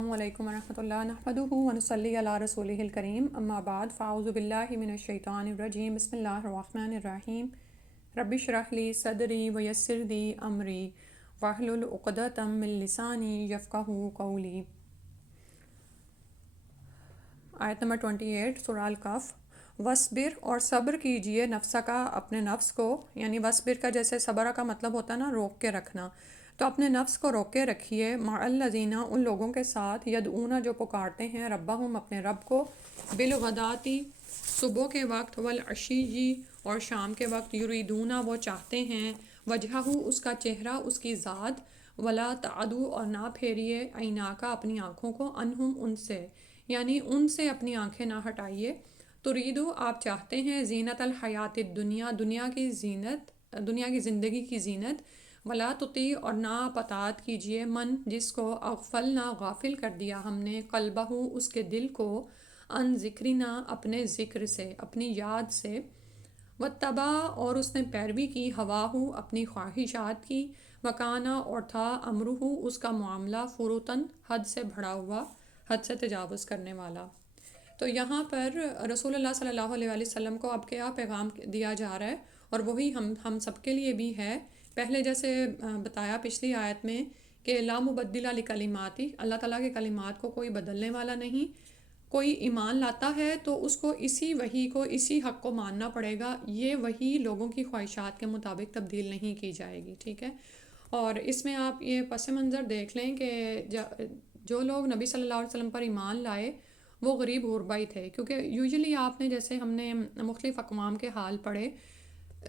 السلام علیکم ورحمۃ اللہ نحمدہ ونصلی علی رسولہ الکریم اما بعد فاعوذ باللہ من الشیطان الرجیم بسم اللہ الرحمن الرحیم رب اشرح لی صدری ویسر لی امری واحلل عقدۃ من لسانی یفقہوا قولی۔ آیت نمبر 28 سورہ الکہف۔ وصبر، اور صبر کیجئے نفس کا، اپنے نفس کو، یعنی وصبر کا جیسے صبر کا مطلب ہوتا ہے نا روک کے رکھنا، تو اپنے نفس کو روک کے رکھیے، مع الذین، ان لوگوں کے ساتھ، یدعون جو پکارتے ہیں، ربہم اپنے رب کو، بالغداتی صبح کے وقت، والعشی اور شام کے وقت، یریدون وہ چاہتے ہیں، وجہہ اس کا چہرہ، اس کی ذات، ولا تعدو اور نہ پھیریے، عیناکا اپنی آنکھوں کو، انہم ان سے، یعنی ان سے اپنی آنکھیں نہ ہٹائیے، تریدو آپ چاہتے ہیں، زینت الحیات الدنیا، دنیا کی زینت، دنیا کی زندگی کی زینت، ولا تطیع اور نہ اطاعت کیجیے، من جس کو اغفلنا غافل کر دیا ہم نے، قلبہ اس کے دل کو، ان ذکرنا اپنے ذکر سے، اپنی یاد سے، واتبع اور اس نے پیروی کی، ہواہ اپنی خواہشات کی، وکانا اور تھا، امرہ اس کا معاملہ، فروتن حد سے بڑھا ہوا، حد سے تجاوز کرنے والا۔ تو یہاں پر رسول اللہ صلی اللہ علیہ وسلم کو اب کیا پیغام دیا جا رہا ہے، اور وہی ہم سب کے لیے بھی ہے۔ پہلے جیسے بتایا پچھلی آیت میں کہ لا مبدل لکلماتی، اللہ تعالیٰ کے کلمات کو کوئی بدلنے والا نہیں، کوئی ایمان لاتا ہے تو اس کو اسی وحی کو، اسی حق کو ماننا پڑے گا، یہ وحی لوگوں کی خواہشات کے مطابق تبدیل نہیں کی جائے گی، ٹھیک ہے۔ اور اس میں آپ یہ پس منظر دیکھ لیں کہ جو لوگ نبی صلی اللہ علیہ وسلم پر ایمان لائے وہ غریب غربا ہی تھے، کیونکہ یوزلی آپ نے جیسے ہم نے مختلف اقوام کے حال پڑھے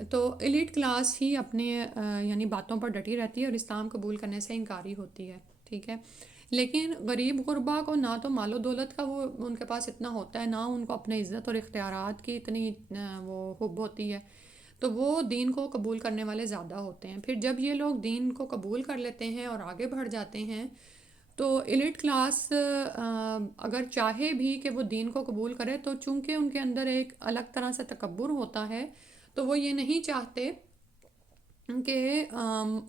تو ایلیٹ کلاس ہی اپنے یعنی باتوں پر ڈٹی رہتی ہے اور اسلام قبول کرنے سے انکاری ہوتی ہے، ٹھیک ہے۔ لیکن غریب غربا کو نہ تو مال و دولت کا وہ ان کے پاس اتنا ہوتا ہے، نہ ان کو اپنے عزت اور اختیارات کی اتنی وہ حب ہوتی ہے، تو وہ دین کو قبول کرنے والے زیادہ ہوتے ہیں۔ پھر جب یہ لوگ دین کو قبول کر لیتے ہیں اور آگے بڑھ جاتے ہیں تو ایلیٹ کلاس اگر چاہے بھی کہ وہ دین کو قبول کرے تو چونکہ ان کے اندر ایک الگ طرح سے تکبر ہوتا ہے تو وہ یہ نہیں چاہتے کہ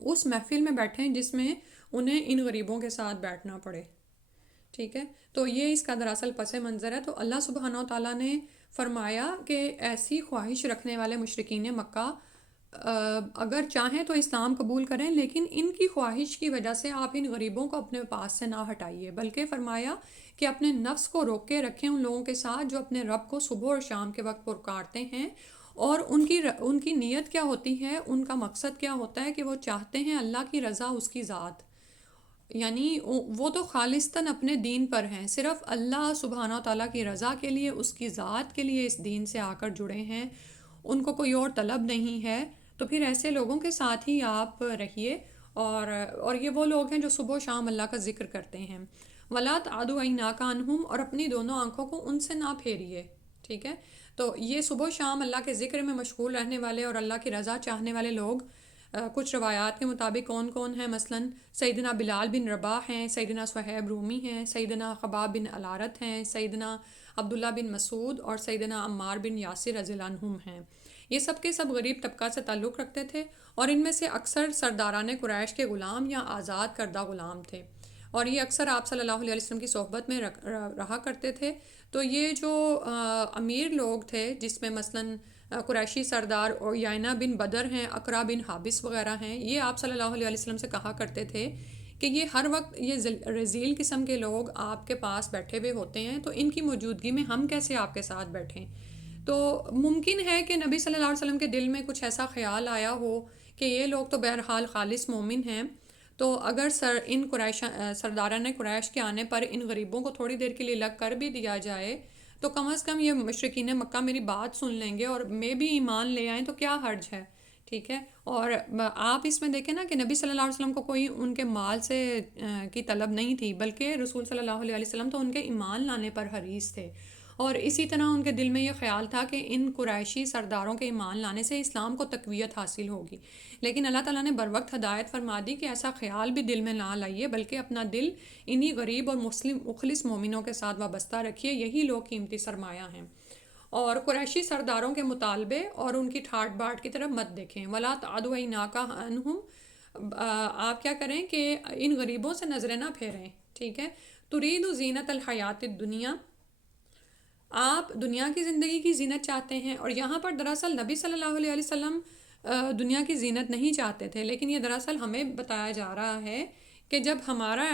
اس محفل میں بیٹھیں جس میں انہیں ان غریبوں کے ساتھ بیٹھنا پڑے، ٹھیک ہے۔ تو یہ اس کا دراصل پس منظر ہے۔ تو اللہ سبحانہ و تعالیٰ نے فرمایا کہ ایسی خواہش رکھنے والے مشرکین مکہ اگر چاہیں تو اسلام قبول کریں، لیکن ان کی خواہش کی وجہ سے آپ ان غریبوں کو اپنے پاس سے نہ ہٹائیے، بلکہ فرمایا کہ اپنے نفس کو روک کے رکھیں ان لوگوں کے ساتھ جو اپنے رب کو صبح اور شام کے وقت پکارتے ہیں، اور ان کی نیت کیا ہوتی ہے، ان کا مقصد کیا ہوتا ہے کہ وہ چاہتے ہیں اللہ کی رضا، اس کی ذات، یعنی وہ تو خالصتاً اپنے دین پر ہیں، صرف اللہ سبحانہ تعالیٰ کی رضا کے لیے، اس کی ذات کے لیے اس دین سے آ کر جڑے ہیں، ان کو کوئی اور طلب نہیں ہے۔ تو پھر ایسے لوگوں کے ساتھ ہی آپ رہیے، اور یہ وہ لوگ ہیں جو صبح و شام اللہ کا ذکر کرتے ہیں۔ وَلَا تَعْدُ عَيْنَاكَ عَنْهُمْ، اور اپنی دونوں آنکھوں کو ان سے نہ پھیریے، ٹھیک ہے۔ تو یہ صبح و شام اللہ کے ذکر میں مشغول رہنے والے اور اللہ کی رضا چاہنے والے لوگ کچھ روایات کے مطابق کون کون ہیں، مثلاً سیدنا بلال بن رباح ہیں، سیدنا صہیب رومی ہیں، سیدنا خباب بن الارت ہیں، سیدنا عبداللہ بن مسعود اور سیدنا عمار بن یاسر رضی اللہ عنہم ہیں۔ یہ سب کے سب غریب طبقہ سے تعلق رکھتے تھے، اور ان میں سے اکثر سرداران قریش کے غلام یا آزاد کردہ غلام تھے، اور یہ اکثر آپ صلی اللہ علیہ وسلم کی صحبت میں رہا کرتے تھے۔ تو یہ جو امیر لوگ تھے جس میں مثلاً قریشی سردار عیینہ بن بدر ہیں، اقرا بن حابس وغیرہ ہیں، یہ آپ صلی اللہ علیہ وسلم سے کہا کرتے تھے کہ یہ ہر وقت یہ رذیل قسم کے لوگ آپ کے پاس بیٹھے ہوئے ہوتے ہیں، تو ان کی موجودگی میں ہم کیسے آپ کے ساتھ بیٹھیں۔ تو ممکن ہے کہ نبی صلی اللہ علیہ وسلم کے دل میں کچھ ایسا خیال آیا ہو کہ یہ لوگ تو بہرحال خالص مومن ہیں، تو اگر ان سرداران قریش کے آنے پر ان غریبوں کو تھوڑی دیر کے لیے لگ کر بھی دیا جائے تو کم از کم یہ مشرکین مکہ میری بات سن لیں گے اور میں بھی ایمان لے آئیں، تو کیا حرج ہے، ٹھیک ہے۔ اور آپ اس میں دیکھیں نا کہ نبی صلی اللہ علیہ وسلم کو کوئی ان کے مال سے کی طلب نہیں تھی، بلکہ رسول صلی اللہ علیہ وسلم تو ان کے ایمان لانے پر حریص تھے، اور اسی طرح ان کے دل میں یہ خیال تھا کہ ان قریشی سرداروں کے ایمان لانے سے اسلام کو تقویت حاصل ہوگی۔ لیکن اللہ تعالیٰ نے بروقت ہدایت فرما دی کہ ایسا خیال بھی دل میں نہ لائیے، بلکہ اپنا دل انہی غریب اور مسلم مخلص مومنوں کے ساتھ وابستہ رکھیے، یہی لوگ قیمتی سرمایہ ہیں۔ اور قریشی سرداروں کے مطالبے اور ان کی ٹھاٹ باٹ کی طرف مت دیکھیں، وَلَا تَعْدُ عَيْنَاكَ عَنْهُمْ، آپ کیا کریں کہ ان غریبوں سے نظریں نہ پھیریں، ٹھیک ہے. ترید زینت الحیات الدنیا، آپ دنیا کی زندگی کی زینت چاہتے ہیں. اور یہاں پر دراصل نبی صلی اللہ علیہ وسلم دنیا کی زینت نہیں چاہتے تھے، لیکن یہ دراصل ہمیں بتایا جا رہا ہے کہ جب ہمارا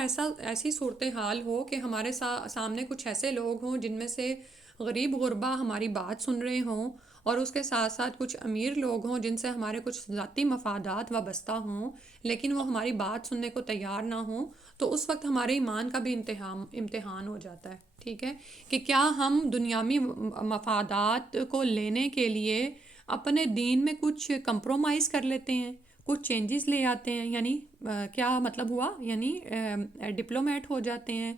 ایسی صورتحال ہو کہ ہمارے سامنے کچھ ایسے لوگ ہوں جن میں سے غریب غربا ہماری بات سن رہے ہوں، اور اس کے ساتھ ساتھ کچھ امیر لوگ ہوں جن سے ہمارے کچھ ذاتی مفادات وابستہ ہوں، لیکن وہ ہماری بات سننے کو تیار نہ ہوں، تو اس وقت ہمارے ایمان کا بھی امتحان ہو جاتا ہے. ٹھیک ہے، کہ کیا ہم دنیاوی مفادات کو لینے کے لیے اپنے دین میں کچھ کمپرومائز کر لیتے ہیں، کچھ چینجز لے آتے ہیں. یعنی کیا مطلب ہوا، یعنی ڈپلومیٹ ہو جاتے ہیں،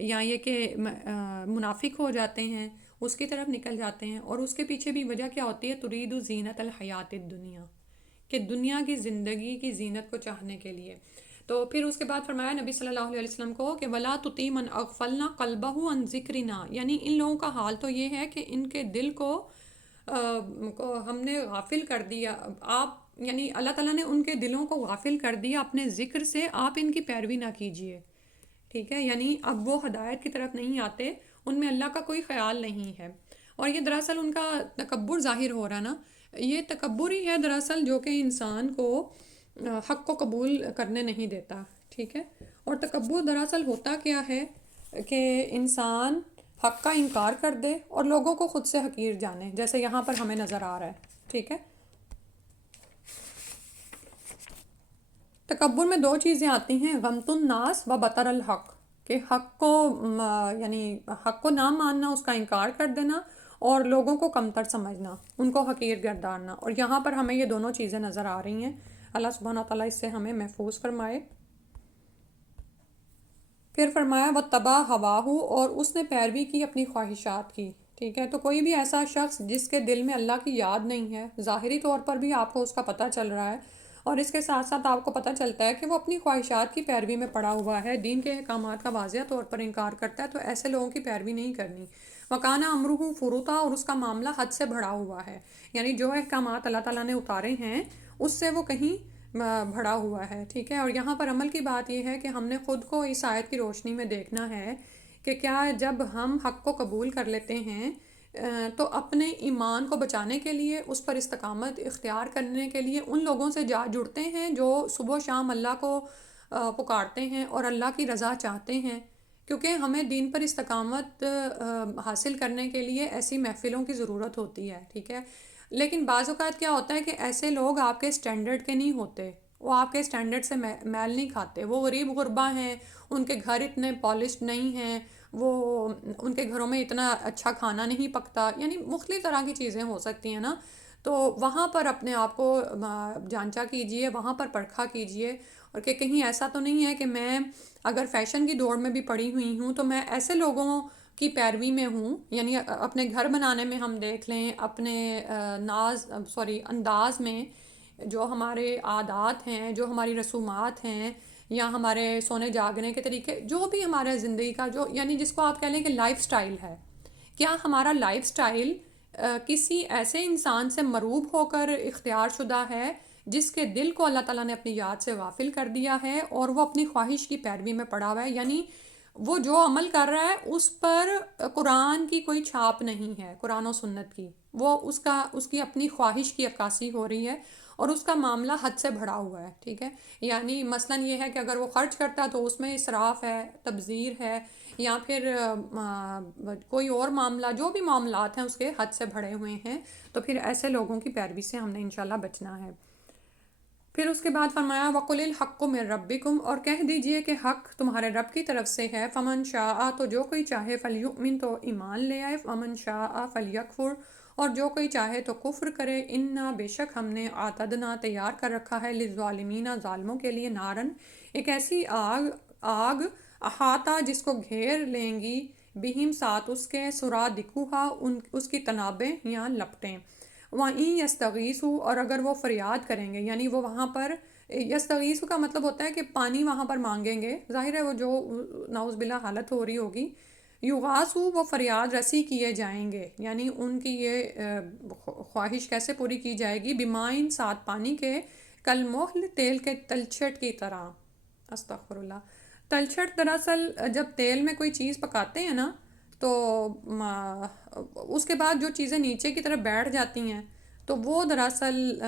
یا یہ کہ منافق ہو جاتے ہیں، اس کی طرف نکل جاتے ہیں. اور اس کے پیچھے بھی وجہ کیا ہوتی ہے؟ ترید زینت الحیات الدنیا، کہ دنیا کی زندگی کی زینت کو چاہنے کے لیے. تو پھر اس کے بعد فرمایا نبی صلی اللہ علیہ وسلم کو کہ ولا تطیع من اغفلنا قلبہ عن ذکرنا، یعنی ان لوگوں کا حال تو یہ ہے کہ ان کے دل کو ہم نے غافل کر دیا. آپ یعنی اللہ تعالیٰ نے ان کے دلوں کو غافل کر دیا اپنے ذکر سے، آپ ان کی پیروی نہ کیجیے. ٹھیک ہے، یعنی اب وہ ہدایت کی طرف نہیں آتے، ان میں اللہ کا کوئی خیال نہیں ہے. اور یہ دراصل ان کا تکبر ظاہر ہو رہا نا، یہ تکبر ہی ہے دراصل جو کہ انسان کو حق کو قبول کرنے نہیں دیتا. ٹھیک ہے، اور تکبر دراصل ہوتا کیا ہے کہ انسان حق کا انکار کر دے اور لوگوں کو خود سے حقیر جانے، جیسے یہاں پر ہمیں نظر آ رہا ہے. ٹھیک ہے، تکبر میں دو چیزیں آتی ہیں، غمت الناس و بطر الحق، کہ حق کو یعنی حق کو نہ ماننا، اس کا انکار کر دینا، اور لوگوں کو کمتر سمجھنا، ان کو حقیر گرداننا. اور یہاں پر ہمیں یہ دونوں چیزیں نظر آ رہی ہیں. اللہ سبحانہ تعالیٰ اس سے ہمیں محفوظ فرمائے. پھر فرمایا وَاتَّبَعَ هَوَاهُ، اور اس نے پیروی کی اپنی خواہشات کی. ٹھیک ہے، تو کوئی بھی ایسا شخص جس کے دل میں اللہ کی یاد نہیں ہے، ظاہری طور پر بھی آپ کو اس کا پتہ چل رہا ہے، اور اس کے ساتھ ساتھ آپ کو پتہ چلتا ہے کہ وہ اپنی خواہشات کی پیروی میں پڑا ہوا ہے، دین کے احکامات کا واضح طور پر انکار کرتا ہے، تو ایسے لوگوں کی پیروی نہیں کرنی. وَكَانَ أَمْرُهُ فُرُطًا، اور اس کا معاملہ حد سے بڑھا ہوا ہے، یعنی جو احکامات اللہ تعالیٰ نے اتارے ہیں اس سے وہ کہیں بڑھا ہوا ہے. ٹھیک ہے، اور یہاں پر عمل کی بات یہ ہے کہ ہم نے خود کو اس آیت کی روشنی میں دیکھنا ہے کہ کیا جب ہم حق کو قبول کر لیتے ہیں تو اپنے ایمان کو بچانے کے لیے، اس پر استقامت اختیار کرنے کے لیے ان لوگوں سے جا جڑتے ہیں جو صبح و شام اللہ کو پکارتے ہیں اور اللہ کی رضا چاہتے ہیں. کیونکہ ہمیں دین پر استقامت حاصل کرنے کے لیے ایسی محفلوں کی ضرورت ہوتی ہے. ٹھیک ہے، لیکن بعض اوقات کیا ہوتا ہے کہ ایسے لوگ آپ کے اسٹینڈرڈ کے نہیں ہوتے، وہ آپ کے اسٹینڈرڈ سے میل نہیں کھاتے، وہ غریب غربا ہیں، ان کے گھر اتنے پالشڈ نہیں ہیں، وہ ان کے گھروں میں اتنا اچھا کھانا نہیں پکتا، یعنی مختلف طرح کی چیزیں ہو سکتی ہیں نا. تو وہاں پر اپنے آپ کو جانچا کیجئے، وہاں پر پرکھا کیجئے، اور کہ کہیں ایسا تو نہیں ہے کہ میں اگر فیشن کی دوڑ میں بھی پڑی ہوئی ہوں تو میں ایسے لوگوں کی پیروی میں ہوں. یعنی اپنے گھر بنانے میں ہم دیکھ لیں، اپنے انداز میں جو ہمارے عادات ہیں، جو ہماری رسومات ہیں، یا ہمارے سونے جاگنے کے طریقے، جو بھی ہمارا زندگی کا جو یعنی جس کو آپ کہہ لیں کہ لائف سٹائل ہے، کیا ہمارا لائف سٹائل کسی ایسے انسان سے مروب ہو کر اختیار شدہ ہے جس کے دل کو اللہ تعالیٰ نے اپنی یاد سے غافل کر دیا ہے اور وہ اپنی خواہش کی پیروی میں پڑا ہوا ہے. یعنی وہ جو عمل کر رہا ہے اس پر قرآن کی کوئی چھاپ نہیں ہے، قرآن و سنت کی، وہ اس کی اپنی خواہش کی عکاسی ہو رہی ہے، اور اس کا معاملہ حد سے بڑھا ہوا ہے. ٹھیک ہے، یعنی مثلاً یہ ہے کہ اگر وہ خرچ کرتا ہے تو اس میں اسراف ہے، تبذیر ہے، یا پھر کوئی اور معاملہ، جو بھی معاملات ہیں اس کے حد سے بڑھے ہوئے ہیں. تو پھر ایسے لوگوں کی پیروی سے ہم نے انشاءاللہ بچنا ہے. پھر اس کے بعد فرمایا وَقُلِ الْحَقُّ مِن رَبِّكُمْ، اور کہہ دیجئے کہ حق تمہارے رب کی طرف سے ہے. فَمَن شَاءَ، تو جو کوئی چاہے، فَلْيُؤْمِن، تو ایمان لے آئے. وَمَن شَاءَ فَلْيَكْفُرْ، اور جو کوئی چاہے تو کفر کرے. اِنَّا، بے شک ہم نے، اعتدنا، تیار کر رکھا ہے، لِلظَّالِمِینَ، ظالموں کے لیے، نارن، ایک ایسی آگ احاطہ جس کو گھیر لیں گی، بہم، ساتھ اس کے، سرادقها، اس کی تنابیں یا لپٹیں. وَإِن يَسْتَغِيثُوا، اور اگر وہ فریاد کریں گے، یعنی وہ وہاں پر یستغیث کا مطلب ہوتا ہے کہ پانی وہاں پر مانگیں گے، ظاہر ہے وہ جو نعوذ باللہ حالت ہو رہی ہوگی. یغاثوا، وہ فریاد رسی کیے جائیں گے، یعنی ان کی یہ خواہش کیسے پوری کی جائے گی؟ بمائن، ساتھ پانی کے، کالمہل، تیل کے تلچھٹ کی طرح، استغفر اللہ، تلچھٹ دراصل جب تیل میں کوئی چیز پکاتے ہیں نا تو اس کے بعد جو چیزیں نیچے کی طرف بیٹھ جاتی ہیں تو وہ دراصل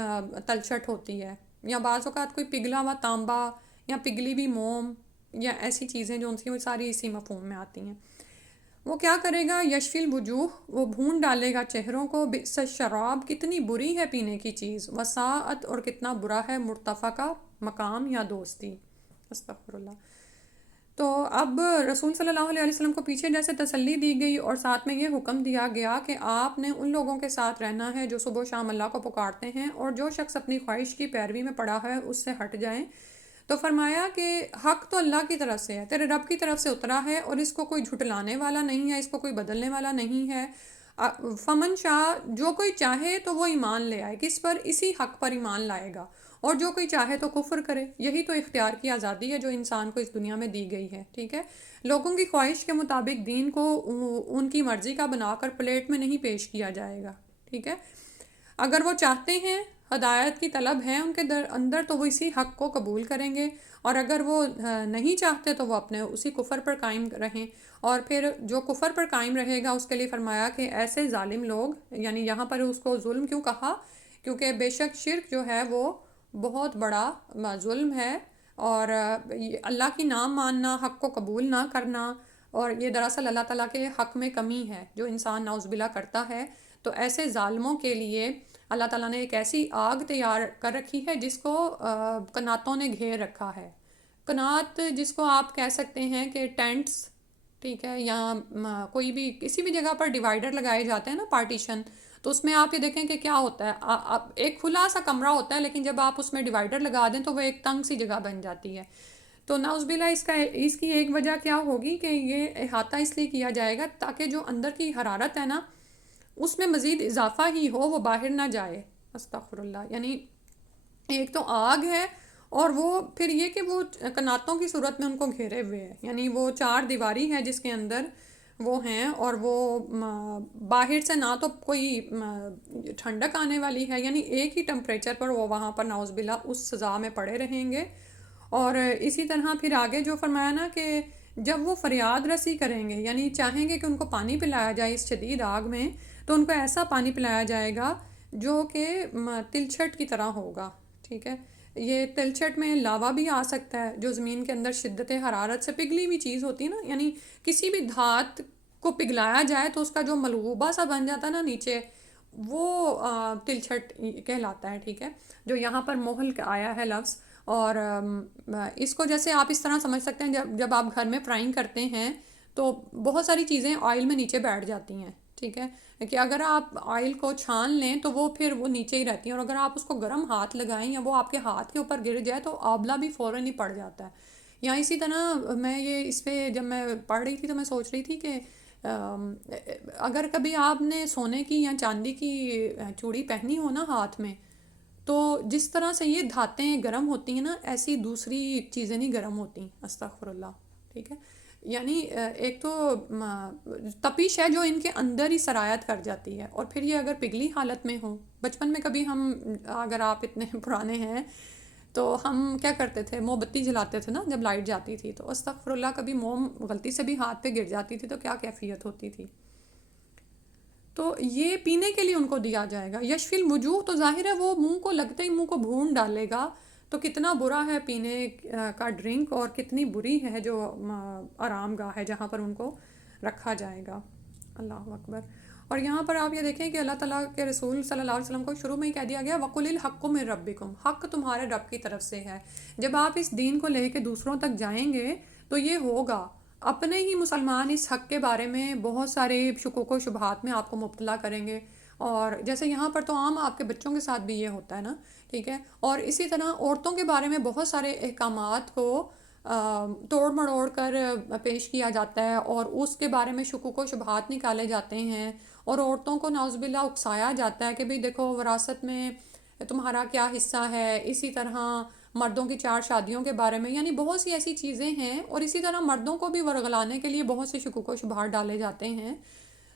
تلچھٹ ہوتی ہے. یا بعض اوقات کوئی پگھلا ہوا تانبا یا پگھلی ہوئی موم یا ایسی چیزیں جو ان کی وہ ساری اسی مفہوم میں آتی ہیں. وہ کیا کرے گا؟ یشفی الوجوہ، وہ بھون ڈالے گا چہروں کو. بئس الشراب، کتنی بری ہے پینے کی چیز. وساعت، اور کتنا برا ہے مرتفقہ مقام یا دوستی. استغفر اللہ. تو اب رسول صلی اللہ علیہ وسلم کو پیچھے جیسے تسلی دی گئی اور ساتھ میں یہ حکم دیا گیا کہ آپ نے ان لوگوں کے ساتھ رہنا ہے جو صبح و شام اللہ کو پکارتے ہیں، اور جو شخص اپنی خواہش کی پیروی میں پڑا ہے اس سے ہٹ جائیں. تو فرمایا کہ حق تو اللہ کی طرف سے ہے، تیرے رب کی طرف سے اترا ہے، اور اس کو کوئی جھٹلانے والا نہیں ہے، اس کو کوئی بدلنے والا نہیں ہے. فمن شاہ، جو کوئی چاہے تو وہ ایمان لے آئے. کس پر؟ اسی حق پر ایمان لائے گا. اور جو کوئی چاہے تو کفر کرے. یہی تو اختیار کی آزادی ہے جو انسان کو اس دنیا میں دی گئی ہے. ٹھیک ہے، لوگوں کی خواہش کے مطابق دین کو ان کی مرضی کا بنا کر پلیٹ میں نہیں پیش کیا جائے گا. ٹھیک ہے، اگر وہ چاہتے ہیں، ہدایت کی طلب ہے ان کے اندر، تو وہ اسی حق کو قبول کریں گے، اور اگر وہ نہیں چاہتے تو وہ اپنے اسی کفر پر قائم رہیں. اور پھر جو کفر پر قائم رہے گا اس کے لیے فرمایا کہ ایسے ظالم لوگ، یعنی یہاں پر اس کو ظلم کیوں کہا؟ کیونکہ بے شک شرک جو ہے وہ بہت بڑا ظلم ہے، اور اللہ کی نام ماننا، حق کو قبول نہ کرنا، اور یہ دراصل اللہ تعالیٰ کے حق میں کمی ہے جو انسان نعوذ باللہ کرتا ہے. تو ایسے ظالموں کے لیے اللہ تعالیٰ نے ایک ایسی آگ تیار کر رکھی ہے جس کو کناتوں نے گھیر رکھا ہے. کنات جس کو آپ کہہ سکتے ہیں کہ ٹینٹس، ٹھیک ہے، یا کوئی بھی کسی بھی جگہ پر ڈیوائیڈر لگائے جاتے ہیں نا، پارٹیشن. تو اس میں آپ یہ دیکھیں کہ کیا ہوتا ہے، ایک کھلا سا کمرہ ہوتا ہے، لیکن جب آپ اس میں ڈیوائیڈر لگا دیں تو وہ ایک تنگ سی جگہ بن جاتی ہے. تو نعوذ باللہ اس کی ایک وجہ کیا ہوگی کہ یہ احاطہ اس لیے کیا جائے گا تاکہ جو اندر کی حرارت ہے نا اس میں مزید اضافہ ہی ہو، وہ باہر نہ جائے. استغفر اللہ. یعنی ایک تو آگ ہے، اور وہ پھر یہ کہ وہ کناتوں کی صورت میں ان کو گھیرے ہوئے ہے. یعنی وہ 4 دیواری ہے جس کے اندر وہ ہیں، اور وہ باہر سے نہ تو کوئی ٹھنڈک آنے والی ہے، یعنی ایک ہی ٹمپریچر پر وہ وہاں پر نعوذ باللہ اس سزا میں پڑے رہیں گے. اور اسی طرح پھر آگے جو فرمایا نا کہ جب وہ فریاد رسی کریں گے، یعنی چاہیں گے کہ ان کو پانی پلایا جائے اس شدید آگ میں، تو ان کو ایسا پانی پلایا جائے گا جو کہ تلچھٹ کی طرح ہوگا. ٹھیک ہے، یہ تلچھٹ میں لاوا بھی آ سکتا ہے جو زمین کے اندر شدت حرارت سے پگھلی ہوئی چیز ہوتی ہے نا، یعنی کسی بھی دھات کو پگھلایا جائے تو اس کا جو ملغوبہ سا بن جاتا ہے نا نیچے، وہ تلچھٹ کہلاتا ہے. ٹھیک ہے، جو یہاں پر مہل آیا ہے لفظ. اور اس کو جیسے آپ اس طرح سمجھ سکتے ہیں، جب آپ گھر میں فرائنگ کرتے ہیں تو بہت ساری چیزیں آئل میں نیچے بیٹھ جاتی ہیں. ٹھیک ہے، کہ اگر آپ آئل کو چھان لیں تو وہ پھر وہ نیچے ہی رہتی ہیں، اور اگر آپ اس کو گرم ہاتھ لگائیں یا وہ آپ کے ہاتھ کے اوپر گر جائے تو آبلہ بھی فوراً ہی پڑ جاتا ہے. یا اسی طرح میں یہ اس پہ جب میں پڑھ رہی تھی تو میں سوچ رہی تھی کہ اگر کبھی آپ نے سونے کی یا چاندی کی چوڑی پہنی ہو نا ہاتھ میں، تو جس طرح سے یہ دھاتیں گرم ہوتی ہیں نا، ایسی دوسری چیزیں نہیں گرم ہوتی. استغفر اللہ. ٹھیک ہے، یعنی ایک تو تپش ہے جو ان کے اندر ہی سرایت کر جاتی ہے، اور پھر یہ اگر پگھلی حالت میں ہو. بچپن میں کبھی ہم، اگر آپ اتنے پرانے ہیں تو ہم کیا کرتے تھے، موم بتی جلاتے تھے نا جب لائٹ جاتی تھی، تو استغفر اللہ کبھی موم غلطی سے بھی ہاتھ پہ گر جاتی تھی تو کیا کیفیت ہوتی تھی. تو یہ پینے کے لیے ان کو دیا جائے گا. یشفی الوجوہ، تو ظاہر ہے وہ منہ کو لگتے ہی منہ کو بھون ڈالے گا. تو کتنا برا ہے پینے کا ڈرنک، اور کتنی بری ہے جو آرام گاہ ہے جہاں پر ان کو رکھا جائے گا. اللہ اکبر. اور یہاں پر آپ یہ دیکھیں کہ اللہ تعالیٰ کے رسول صلی اللہ علیہ وسلم کو شروع میں ہی کہہ دیا گیا وَقُلِ الْحَقُّ مِن رَبِّكُمْ، حق تمہارے رب کی طرف سے ہے. جب آپ اس دین کو لے کے دوسروں تک جائیں گے تو یہ ہوگا. اپنے ہی مسلمان اس حق کے بارے میں بہت سارے شکوک و شبہات میں آپ کو مبتلا کریں گے، اور جیسے یہاں پر تو عام آپ کے بچوں کے ساتھ بھی یہ ہوتا ہے نا. ٹھیک ہے، اور اسی طرح عورتوں کے بارے میں بہت سارے احکامات کو توڑ مڑوڑ کر پیش کیا جاتا ہے، اور اس کے بارے میں شکوک و شبہات نکالے جاتے ہیں، اور عورتوں کو نعوذ باللہ اکسایا جاتا ہے کہ بھئی دیکھو وراثت میں تمہارا کیا حصہ ہے. اسی طرح مردوں کی 4 شادیوں کے بارے میں، یعنی بہت سی ایسی چیزیں ہیں. اور اسی طرح مردوں کو بھی ورغلانے کے لیے بہت سے شکوک و شبہات ڈالے جاتے ہیں.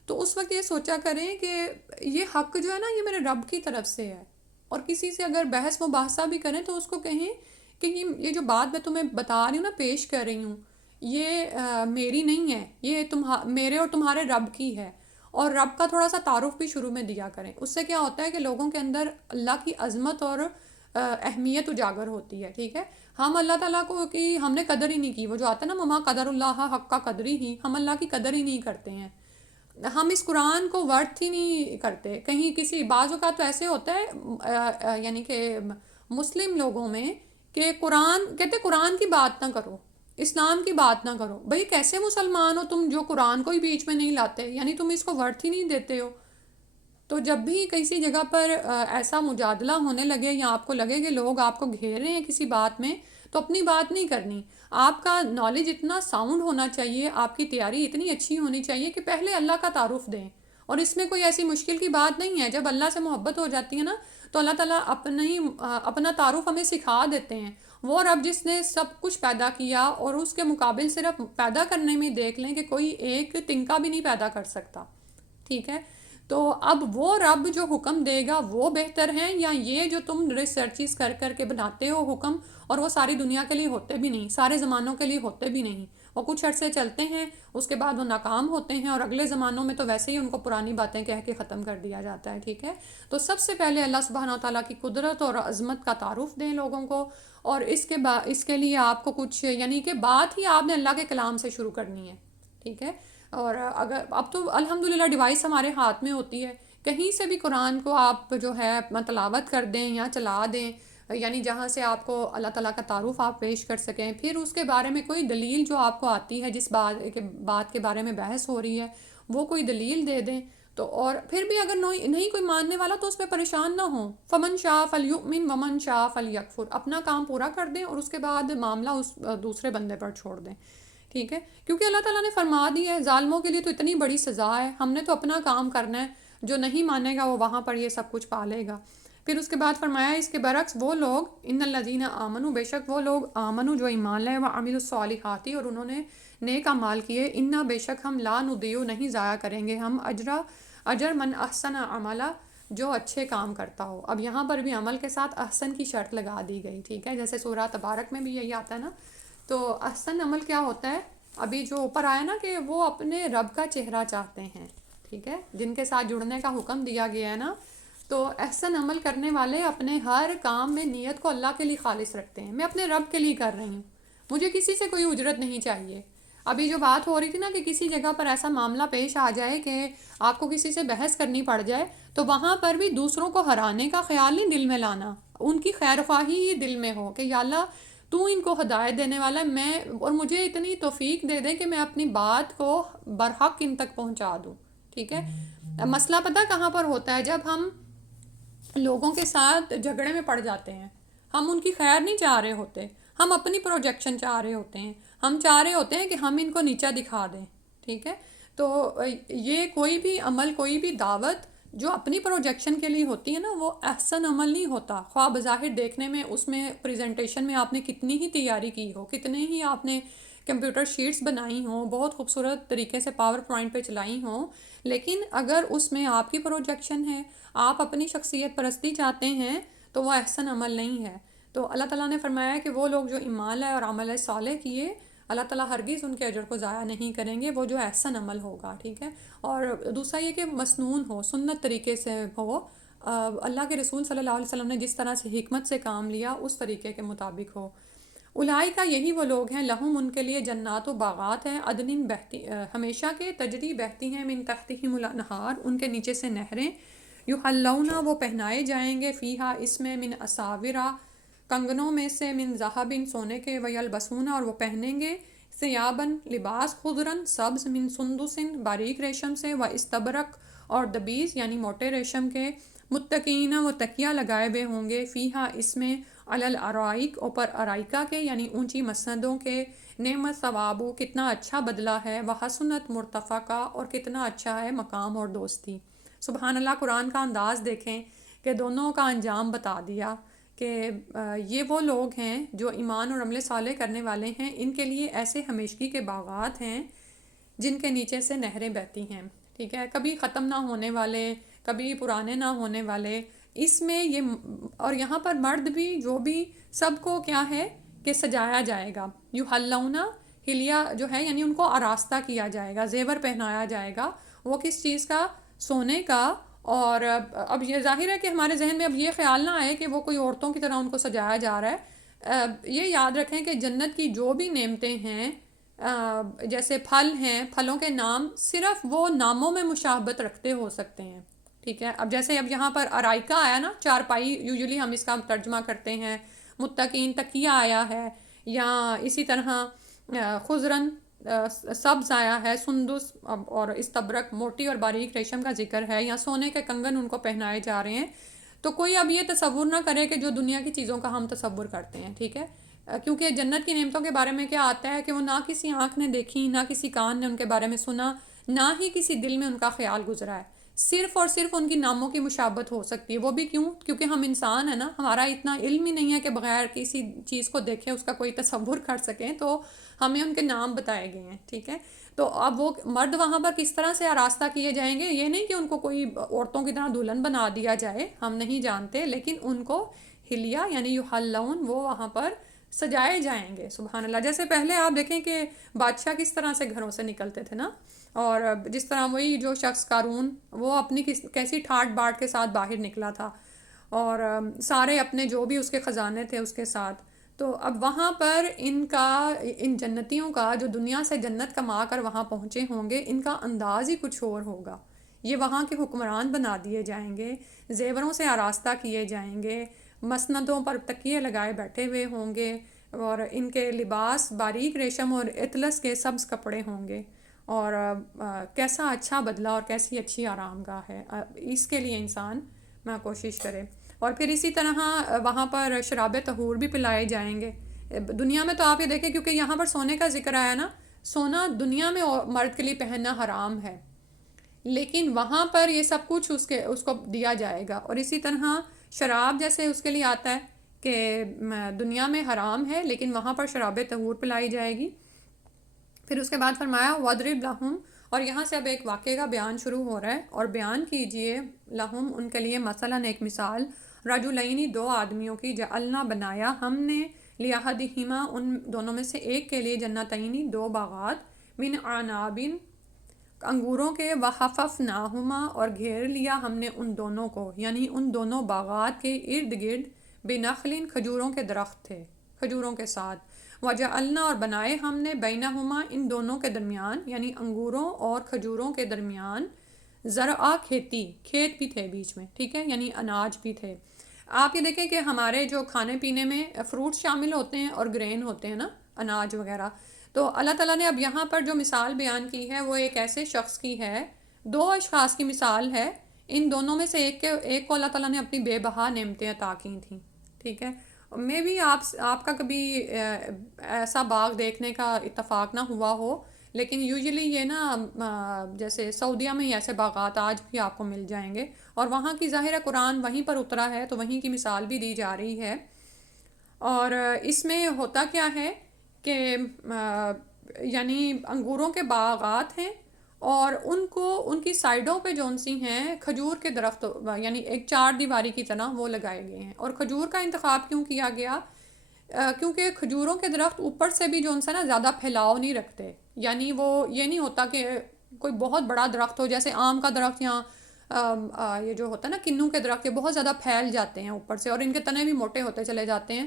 تو اس وقت یہ سوچا کریں کہ یہ حق جو ہے نا یہ میرے رب کی طرف سے ہے. اور کسی سے اگر بحث مباحثہ بھی کریں تو اس کو کہیں کہ یہ جو بات میں تمہیں بتا رہی ہوں نا، پیش کر رہی ہوں، یہ میری نہیں ہے، یہ میرے اور تمہارے رب کی ہے. اور رب کا تھوڑا سا تعارف بھی شروع میں دیا کریں. اس سے کیا ہوتا ہے کہ لوگوں کے اندر اللہ کی عظمت اور اہمیت اجاگر ہوتی ہے. ٹھیک ہے، ہم اللہ تعالیٰ کو کی ہم نے قدر ہی نہیں کی. وہ جو آتا ہے نا مما قدر اللہ حق کا قدری ہی، ہم اللہ کی قدر ہی نہیں کرتے ہیں. ہم اس قرآن کو ورت ہی نہیں کرتے. کہیں کسی بعض اوقات تو ایسے ہوتا ہے یعنی کہ مسلم لوگوں میں کہ قرآن کہتے قرآن کی بات نہ کرو، اسلام کی بات نہ کرو. بھئی کیسے مسلمان ہو تم جو قرآن کو ہی بیچ میں نہیں لاتے؟ یعنی تم اس کو ورت ہی نہیں دیتے ہو. تو جب بھی کسی جگہ پر ایسا مجادلہ ہونے لگے یا آپ کو لگے کہ لوگ آپ کو گھیر رہے ہیں کسی بات میں، تو اپنی بات نہیں کرنی. آپ کا نالج اتنا ساؤنڈ ہونا چاہیے، آپ کی تیاری اتنی اچھی ہونی چاہیے کہ پہلے اللہ کا تعارف دیں. اور اس میں کوئی ایسی مشکل کی بات نہیں ہے. جب اللہ سے محبت ہو جاتی ہے نا تو اللہ تعالیٰ اپنا تعارف ہمیں سکھا دیتے ہیں. وہ رب جس نے سب کچھ پیدا کیا اور اس کے مقابل صرف پیدا کرنے میں دیکھ لیں کہ کوئی ایک تنکا بھی نہیں پیدا کر سکتا. ٹھیک ہے، تو اب وہ رب جو حکم دے گا وہ بہتر ہیں یا یہ جو تم ریسرچز کر کر کے بناتے ہو حکم، اور وہ ساری دنیا کے لیے ہوتے بھی نہیں، سارے زمانوں کے لیے ہوتے بھی نہیں. وہ کچھ عرصے چلتے ہیں، اس کے بعد وہ ناکام ہوتے ہیں، اور اگلے زمانوں میں تو ویسے ہی ان کو پرانی باتیں کہہ کے ختم کر دیا جاتا ہے. ٹھیک ہے، تو سب سے پہلے اللہ سبحانہ وتعالیٰ کی قدرت اور عظمت کا تعارف دیں لوگوں کو. اور اس کے لیے آپ کو کچھ یعنی کہ بات ہی آپ نے اللہ کے کلام سے شروع کرنی ہے. ٹھیک ہے، اور اگر اب تو الحمدللہ ڈیوائس ہمارے ہاتھ میں ہوتی ہے، کہیں سے بھی قرآن کو آپ جو ہے تلاوت کر دیں یا چلا دیں، یعنی جہاں سے آپ کو اللہ تعالیٰ کا تعارف آپ پیش کر سکیں. پھر اس کے بارے میں کوئی دلیل جو آپ کو آتی ہے، جس بات کے بارے میں بحث ہو رہی ہے، وہ کوئی دلیل دے دیں. تو اور پھر بھی اگر نہیں کوئی ماننے والا تو اس پہ پریشان نہ ہوں. فمن شاء فلیؤمن ومن شاء فلیکفر، اپنا کام پورا کر دیں اور اس کے بعد معاملہ اس دوسرے بندے پر چھوڑ دیں. ٹھیک ہے، کیونکہ اللہ تعالیٰ نے فرما دیا ہے ظالموں کے لیے تو اتنی بڑی سزا ہے. ہم نے تو اپنا کام کرنا ہے، جو نہیں مانے گا وہ وہاں پر یہ سب کچھ پالے گا. پھر اس کے بعد فرمایا اس کے برعکس وہ لوگ ان الذین آمنوا، بے شک وہ لوگ آمنوا جو ایمان لائے، وعملوا الصالحات اور انہوں نے نیک اعمال کیے. انا بے شک ہم لا نضیع نہیں ضائع کریں گے ہم اجر من احسن عملا، جو اچھے کام کرتا ہو. اب یہاں پر بھی عمل کے ساتھ احسن کی شرط لگا دی گئی. ٹھیک ہے، جیسے سورہ تبارک میں بھی یہی آتا ہے نا. تو احسن عمل کیا ہوتا ہے؟ ابھی جو اوپر آیا نا کہ وہ اپنے رب کا چہرہ چاہتے ہیں. ٹھیک ہے، جن کے ساتھ جڑنے کا حکم دیا گیا ہے نا، تو احسن عمل کرنے والے اپنے ہر کام میں نیت کو اللہ کے لیے خالص رکھتے ہیں. میں اپنے رب کے لیے کر رہی ہوں، مجھے کسی سے کوئی اجرت نہیں چاہیے. ابھی جو بات ہو رہی تھی نا کہ کسی جگہ پر ایسا معاملہ پیش آ جائے کہ آپ کو کسی سے بحث کرنی پڑ جائے، تو وہاں پر بھی دوسروں کو ہرانے کا خیال نہیں دل میں لانا. ان کی خیر خواہی ہی دل میں ہو کہ یا اللہ تو ان کو ہدایت دینے والا ہے، اور مجھے اتنی توفیق دے دے کہ میں اپنی بات کو برحق ان تک پہنچا دوں. ٹھیک ہے، مسئلہ پتہ کہاں پر ہوتا ہے؟ جب ہم لوگوں کے ساتھ جھگڑے میں پڑ جاتے ہیں. ہم ان کی خیر نہیں چاہ رہے ہوتے، ہم اپنی پروجیکشن چاہ رہے ہوتے ہیں. ہم چاہ رہے ہوتے ہیں کہ ہم ان کو نیچا دکھا دیں. ٹھیک ہے، تو یہ کوئی بھی عمل، کوئی بھی دعوت جو اپنی پروجیکشن کے لیے ہوتی ہے نا، وہ احسن عمل نہیں ہوتا. خواہ بظاہر دیکھنے میں اس میں پریزنٹیشن میں آپ نے کتنی ہی تیاری کی ہو، کتنے ہی آپ نے کمپیوٹر شیٹس بنائی ہوں، بہت خوبصورت طریقے سے پاور پوائنٹ پہ چلائی ہوں، لیکن اگر اس میں آپ کی پروجیکشن ہے، آپ اپنی شخصیت پرستی چاہتے ہیں، تو وہ احسن عمل نہیں ہے. تو اللہ تعالیٰ نے فرمایا کہ وہ لوگ جو ایمان لائے اور عمل صالح کیے، اللہ تعالیٰ ہرگز ان کے اجر کو ضائع نہیں کریں گے، وہ جو احسن عمل ہوگا. ٹھیک ہے، اور دوسرا یہ کہ مسنون ہو، سنت طریقے سے ہو، اللہ کے رسول صلی اللہ علیہ وسلم نے جس طرح سے حکمت سے کام لیا اس طریقے کے مطابق ہو. اولئک یہی وہ لوگ ہیں، لہم ان کے لیے جنات و باغات ہیں، عدن بہتی ہمیشہ کے، تجری بہتی ہیں، من تحتہم الانہار ان کے نیچے سے نہریں. یحلون وہ پہنائے جائیں گے، فیہا اس میں، من اساورا کنگنوں میں سے، من ذہب سونے کے، ویلبسون اور وہ پہنیں گے، ثیابن لباس، خضرن سبز، من سندس باریک ریشم سے، و استبرق اور دبیز یعنی موٹے ریشم کے، متقین وہ تکیہ لگائے ہوئے ہوں گے، فیہا اس میں، علی الارائک اوپر ارائکہ کے یعنی اونچی مسندوں کے، نعمت ثوابو کتنا اچھا بدلہ ہے، وحسنت مرتفقہ اور کتنا اچھا ہے مقام اور دوستی. سبحان اللہ، قرآن کا انداز دیکھیں کہ دونوں کا انجام بتا دیا کہ یہ وہ لوگ ہیں جو ایمان اور عمل صالح کرنے والے ہیں، ان کے لیے ایسے ہمیشگی کے باغات ہیں جن کے نیچے سے نہریں بہتی ہیں. ٹھیک ہے، کبھی ختم نہ ہونے والے، کبھی پرانے نہ ہونے والے. اس میں یہ اور یہاں پر مرد بھی جو بھی سب کو کیا ہے کہ سجایا جائے گا. یحلون ہلیا جو ہے یعنی ان کو آراستہ کیا جائے گا، زیور پہنایا جائے گا. وہ کس چیز کا؟ سونے کا. اور اب یہ ظاہر ہے کہ ہمارے ذہن میں اب یہ خیال نہ آئے کہ وہ کوئی عورتوں کی طرح ان کو سجایا جا رہا ہے. یہ یاد رکھیں کہ جنت کی جو بھی نعمتیں ہیں، جیسے پھل ہیں، پھلوں کے نام صرف وہ ناموں میں مشابہت رکھتے ہو سکتے ہیں. ٹھیک ہے. اب جیسے اب یہاں پر ارائکہ آیا نا، چارپائی یوزلی ہم اس کا ترجمہ کرتے ہیں. متقین تکیہ آیا ہے، یا اسی طرح خضرن سبز آیا ہے، سندس اور استبرق موٹی اور باریک ریشم کا ذکر ہے، یا سونے کے کنگن ان کو پہنائے جا رہے ہیں. تو کوئی اب یہ تصور نہ کرے کہ جو دنیا کی چیزوں کا ہم تصور کرتے ہیں. ٹھیک ہے. کیونکہ جنت کی نعمتوں کے بارے میں کیا آتا ہے کہ وہ نہ کسی آنکھ نے دیکھی، نہ کسی کان نے ان کے بارے میں سنا، نہ ہی کسی دل میں ان کا خیال گزرا ہے. صرف اور صرف ان کی ناموں کی مشابہت ہو سکتی ہے. وہ بھی کیوں؟ کیونکہ ہم انسان ہیں نا، ہمارا اتنا علم ہی نہیں ہے کہ بغیر کسی چیز کو دیکھے اس کا کوئی تصور کر سکیں. تو ہمیں ان کے نام بتائے گئے ہیں. ٹھیک ہے. تو اب وہ مرد وہاں پر کس طرح سے آراستہ کیے جائیں گے، یہ نہیں کہ ان کو کوئی عورتوں کی طرح دلہن بنا دیا جائے، ہم نہیں جانتے، لیکن ان کو ہلیا یعنی یحلون، وہ وہاں پر سجائے جائیں گے. سبحان اللہ. جیسے پہلے آپ دیکھیں کہ بادشاہ کس طرح سے گھروں سے نکلتے تھے نا، اور جس طرح وہی جو شخص قارون، وہ اپنی کیسی ٹھاٹ باٹ کے ساتھ باہر نکلا تھا، اور سارے اپنے جو بھی اس کے خزانے تھے اس کے ساتھ. تو اب وہاں پر ان جنتیوں کا جو دنیا سے جنت کما کر وہاں پہنچے ہوں گے، ان کا انداز ہی کچھ اور ہوگا. یہ وہاں کے حکمران بنا دیے جائیں گے، زیوروں سے آراستہ کیے جائیں گے، مسندوں پر تکیے لگائے بیٹھے ہوئے ہوں گے، اور ان کے لباس باریک ریشم اور اطلس کے سبز کپڑے ہوں گے. اور کیسا اچھا بدلہ اور کیسی اچھی آرام گاہ ہے. اس کے لیے انسان کوشش کرے. اور پھر اسی طرح وہاں پر شراب طہور بھی پلائے جائیں گے. دنیا میں تو آپ یہ دیکھیں، کیونکہ یہاں پر سونے کا ذکر آیا نا، سونا دنیا میں مرد کے لیے پہننا حرام ہے، لیکن وہاں پر یہ سب کچھ اس کو دیا جائے گا. اور اسی طرح شراب جیسے اس کے لیے آتا ہے کہ دنیا میں حرام ہے، لیکن وہاں پر شراب طہور پلائی جائے گی. پھر اس کے بعد فرمایا وَاضْرِبْ لَهُمْ، اور یہاں سے اب ایک واقعے کا بیان شروع ہو رہا ہے، اور بیان کیجئے لہم ان کے لیے، مثلاً ایک مثال، رجلینی دو آدمیوں کی، جعلنا بنایا ہم نے، لأحدہما ان دونوں میں سے ایک کے لیے، جنتینی دو باغات، من اعنابن انگوروں کے، وحففناہما اور گھیر لیا ہم نے ان دونوں کو، یعنی ان دونوں باغات کے ارد گرد، بنخل کھجوروں کے درخت تھے، کھجوروں کے ساتھ، وجعلنا اور بنائے ہم نے، بینہما ان دونوں کے درمیان، یعنی انگوروں اور کھجوروں کے درمیان، زرعا کھیتی، کھیت بھی تھے بیچ میں. ٹھیک ہے. یعنی اناج بھی تھے. آپ یہ دیکھیں کہ ہمارے جو کھانے پینے میں فروٹس شامل ہوتے ہیں اور گرین ہوتے ہیں نا، اناج وغیرہ. تو اللہ تعالیٰ نے اب یہاں پر جو مثال بیان کی ہے وہ ایک ایسے شخص کی ہے، دو اشخاص کی مثال ہے. ان دونوں میں سے ایک کو اللہ تعالیٰ نے اپنی بے بہا نعمتیں عطا کی تھیں. ٹھیک ہے. میں بھی آپ کا کبھی ایسا باغ دیکھنے کا اتفاق نہ ہوا ہو، لیکن یوزلی یہ نا جیسے سعودیہ میں ایسے باغات آج بھی آپ کو مل جائیں گے، اور وہاں کی ظاہر قرآن وہیں پر اترا ہے تو وہیں کی مثال بھی دی جا رہی ہے. اور اس میں ہوتا کیا ہے کہ یعنی انگوروں کے باغات ہیں، اور ان کی سائڈوں پہ جون سی ہیں کھجور کے درخت، یعنی ایک چار دیواری کی طرح وہ لگائے گئے ہیں. اور کھجور کا انتخاب کیوں کیا گیا؟ کیونکہ کھجوروں کے درخت اوپر سے بھی جون سا نا زیادہ پھیلاؤ نہیں رکھتے، یعنی وہ یہ نہیں ہوتا کہ کوئی بہت بڑا درخت ہو، جیسے آم کا درخت یا یہ جو ہوتا ہے نا کنو کے درخت، یہ بہت زیادہ پھیل جاتے ہیں اوپر سے، اور ان کے تنے بھی موٹے ہوتے چلے جاتے ہیں.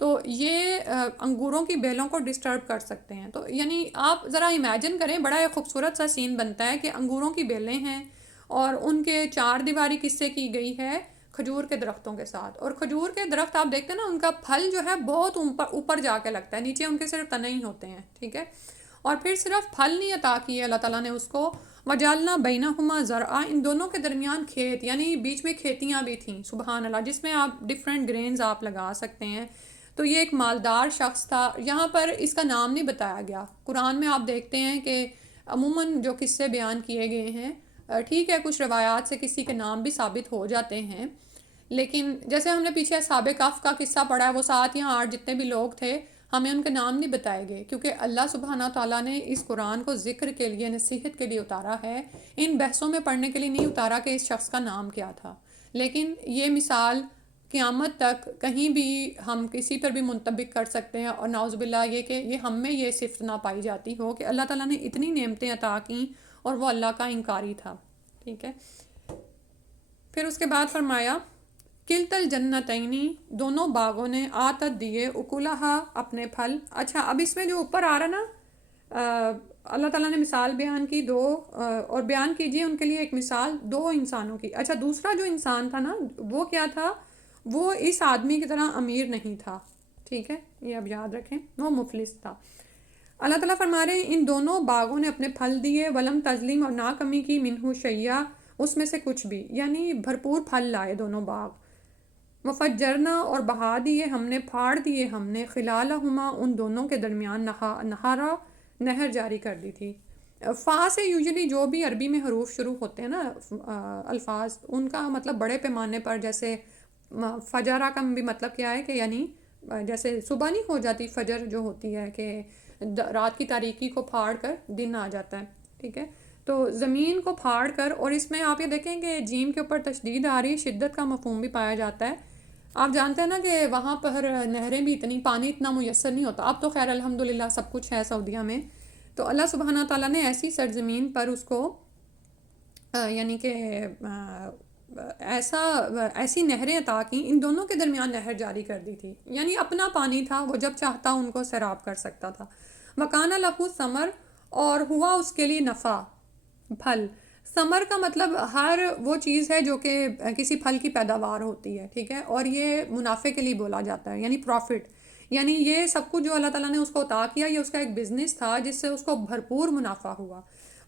تو یہ انگوروں کی بیلوں کو ڈسٹرب کر سکتے ہیں. تو یعنی آپ ذرا امیجن کریں، بڑا ایک خوبصورت سا سین بنتا ہے کہ انگوروں کی بیلیں ہیں، اور ان کے چار دیواری کس سے کی گئی ہے؟ کھجور کے درختوں کے ساتھ. اور کھجور کے درخت آپ دیکھتے ہیں نا، ان کا پھل جو ہے بہت اوپر جا کے لگتا ہے، نیچے ان کے صرف تنے ہی ہوتے ہیں. ٹھیک ہے. اور پھر صرف پھل نہیں عطا کیے اللہ تعالیٰ نے اس کو، وجالنا بینہما زرعا، ان دونوں کے درمیان کھیت، یعنی بیچ میں کھیتیاں بھی تھیں. سبحان اللہ. جس میں آپ ڈیفرنٹ گرینز آپ لگا سکتے ہیں. تو یہ ایک مالدار شخص تھا. یہاں پر اس کا نام نہیں بتایا گیا. قرآن میں آپ دیکھتے ہیں کہ عموماً جو قصے بیان کیے گئے ہیں، ٹھیک ہے کچھ روایات سے کسی کے نام بھی ثابت ہو جاتے ہیں، لیکن جیسے ہم نے پیچھے اصحاب کہف کا قصہ پڑھا ہے، وہ 7 یا 8 جتنے بھی لوگ تھے، ہمیں ان کے نام نہیں بتائے گئے، کیونکہ اللہ سبحانہ تعالیٰ نے اس قرآن کو ذکر کے لیے، نصیحت کے لیے اتارا ہے. ان بحثوں میں پڑھنے کے لیے نہیں اتارا کہ اس شخص کا نام کیا تھا. لیکن یہ مثال قیامت تک کہیں بھی ہم کسی پر بھی منطبق کر سکتے ہیں، اور نعوذ باللہ یہ کہ یہ ہم میں یہ صفت نہ پائی جاتی ہو کہ اللہ تعالیٰ نے اتنی نعمتیں عطا کیں اور وہ اللہ کا انکاری تھا. ٹھیک ہے. پھر اس کے بعد فرمایا کلت الجنتینی، دونوں باغوں نے آتت دیے اکلہا، اپنے پھل. اچھا، اب اس میں جو اوپر آ رہا نا، اللہ تعالیٰ نے مثال بیان کی دو، اور بیان کیجئے ان کے لیے ایک مثال دو انسانوں کی. اچھا، دوسرا جو انسان تھا نا وہ کیا تھا؟ وہ اس آدمی کی طرح امیر نہیں تھا. ٹھیک ہے، یہ اب یاد رکھیں، وہ مفلس تھا. اللہ تعالیٰ فرما رہے ہیں ان دونوں باغوں نے اپنے پھل دیے، ولم تظلم، اور نہ کمی کی، منہ شیعہ، اس میں سے کچھ بھی، یعنی بھرپور پھل لائے دونوں باغ. وفجرنا، اور بہا دیے ہم نے، پھاڑ دیے ہم نے، خلالہما، ان دونوں کے درمیان، نہارا، نہر جاری کر دی تھی. فا سے یوزلی جو بھی عربی میں حروف شروع ہوتے ہیں نا الفاظ، ان کا مطلب بڑے پیمانے پر، جیسے فجرہ کا بھی مطلب کیا ہے کہ یعنی جیسے صبح نہیں ہو جاتی فجر جو ہوتی ہے کہ رات کی تاریکی کو پھاڑ کر دن آ جاتا ہے. ٹھیک ہے، تو زمین کو پھاڑ کر، اور اس میں آپ یہ دیکھیں کہ جیم کے اوپر تشدید آ رہی، شدت کا مفہوم بھی پایا جاتا ہے. آپ جانتے ہیں نا کہ وہاں پر نہریں بھی اتنی، پانی اتنا میسر نہیں ہوتا. اب تو خیر الحمدللہ سب کچھ ہے سعودیہ میں. تو اللہ سبحانہ تعالیٰ نے ایسی سرزمین پر اس کو یعنی کہ ایسی نہریں عطا کیں، ان دونوں کے درمیان نہر جاری کر دی تھی، یعنی اپنا پانی تھا، وہ جب چاہتا ان کو سیراب کر سکتا تھا. وکانہ لہو ثمر، اور ہوا اس کے لیے نفع، پھل. ثمر کا مطلب ہر وہ چیز ہے جو کہ کسی پھل کی پیداوار ہوتی ہے. ٹھیک ہے، اور یہ منافع کے لیے بولا جاتا ہے، یعنی پروفٹ. یعنی یہ سب کچھ جو اللہ تعالیٰ نے اس کو عطا کیا، یہ اس کا ایک بزنس تھا جس سے اس کو بھرپور منافع ہوا.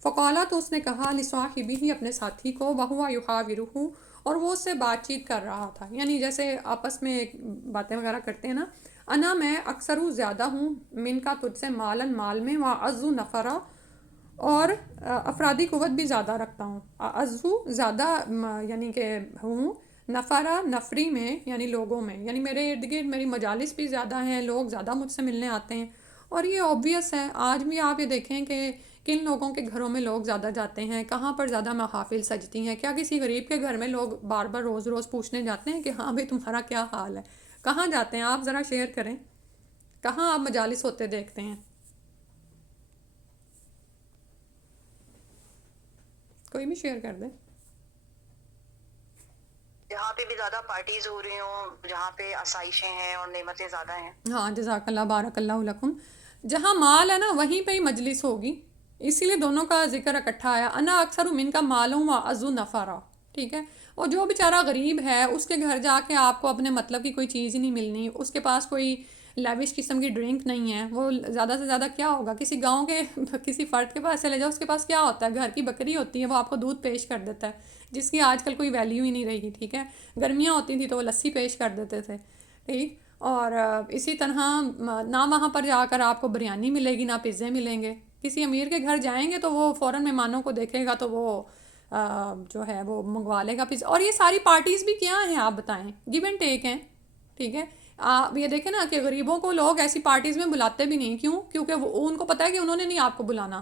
فقالا، تو اس نے کہا، لصاحبہ، اپنے ساتھی کو، وہو یحاورہ، اور وہ اس سے بات چیت کر رہا تھا، یعنی جیسے آپس میں باتیں وغیرہ کرتے ہیں نا. انا، میں، اکثر زیادہ ہوں، من کا، تجھ سے، مالن، مال میں، واعز نفرا، اور افرادی قوت بھی زیادہ رکھتا ہوں. اعز زیادہ یعنی کہ ہوں، نفرا نفری میں یعنی لوگوں میں، یعنی میرے ارد گرد میری مجالس بھی زیادہ ہیں، لوگ زیادہ مجھ سے ملنے آتے ہیں. اور یہ اوبویس ہے، آج بھی آپ یہ دیکھیں کہ کن لوگوں کے گھروں میں لوگ زیادہ جاتے ہیں، کہاں پر زیادہ محافل سجتی ہیں. کیا کسی غریب کے گھر میں لوگ بار بار روز روز پوچھنے جاتے ہیں کہ ہاں بھائی تمہارا کیا حال ہے؟ کہاں جاتے ہیں آپ؟ ذرا شیئر کریں، کہاں آپ مجالس ہوتے دیکھتے ہیں؟ کوئی بھی شیئر کر دیں. جہاں پہ بھی زیادہ پارٹیز ہو رہی ہوں، جہاں پہ آسائشیں ہیں اور نعمتیں زیادہ ہیں. ہاں، جزاک اللہ، بارک اللہ لکم. جہاں مال ہے نا وہیں پہ ہی مجلس ہوگی، اسی لیے دونوں کا ذکر اکٹھا آیا. انا اکثر من کا معلوم و ازو نفرا. ٹھیک ہے، اور جو بیچارہ غریب ہے اس کے گھر جا کے آپ کو اپنے مطلب کی کوئی چیز ہی نہیں ملنی، اس کے پاس کوئی لیوش قسم کی ڈرنک نہیں ہے، وہ زیادہ سے زیادہ کیا ہوگا، کسی گاؤں کے کسی فرد کے پاس چلے جاؤ، اس کے پاس کیا ہوتا ہے، گھر کی بکری ہوتی ہے، وہ آپ کو دودھ پیش کر دیتا ہے، جس کی آج کل کوئی ویلیو ہی نہیں رہی. ٹھیک ہے، گرمیاں ہوتی تھیں تو وہ لسی پیش کر دیتے تھے. ٹھیک، اور اسی طرح نہ وہاں پر جا کر آپ کو بریانی ملے گی، نہ پیزے ملیں گے. کسی امیر کے گھر جائیں گے تو وہ فوراً مہمانوں کو دیکھے گا تو وہ جو ہے وہ منگوا لے گا پیزا. اور یہ ساری پارٹیز بھی کیا ہیں آپ بتائیں؟ گیو اینڈ ٹیک ہیں. ٹھیک ہے، آپ یہ دیکھیں نا کہ غریبوں کو لوگ ایسی پارٹیز میں بلاتے بھی نہیں. کیوں؟ کیونکہ وہ ان کو پتہ ہے کہ انہوں نے نہیں آپ کو بلانا.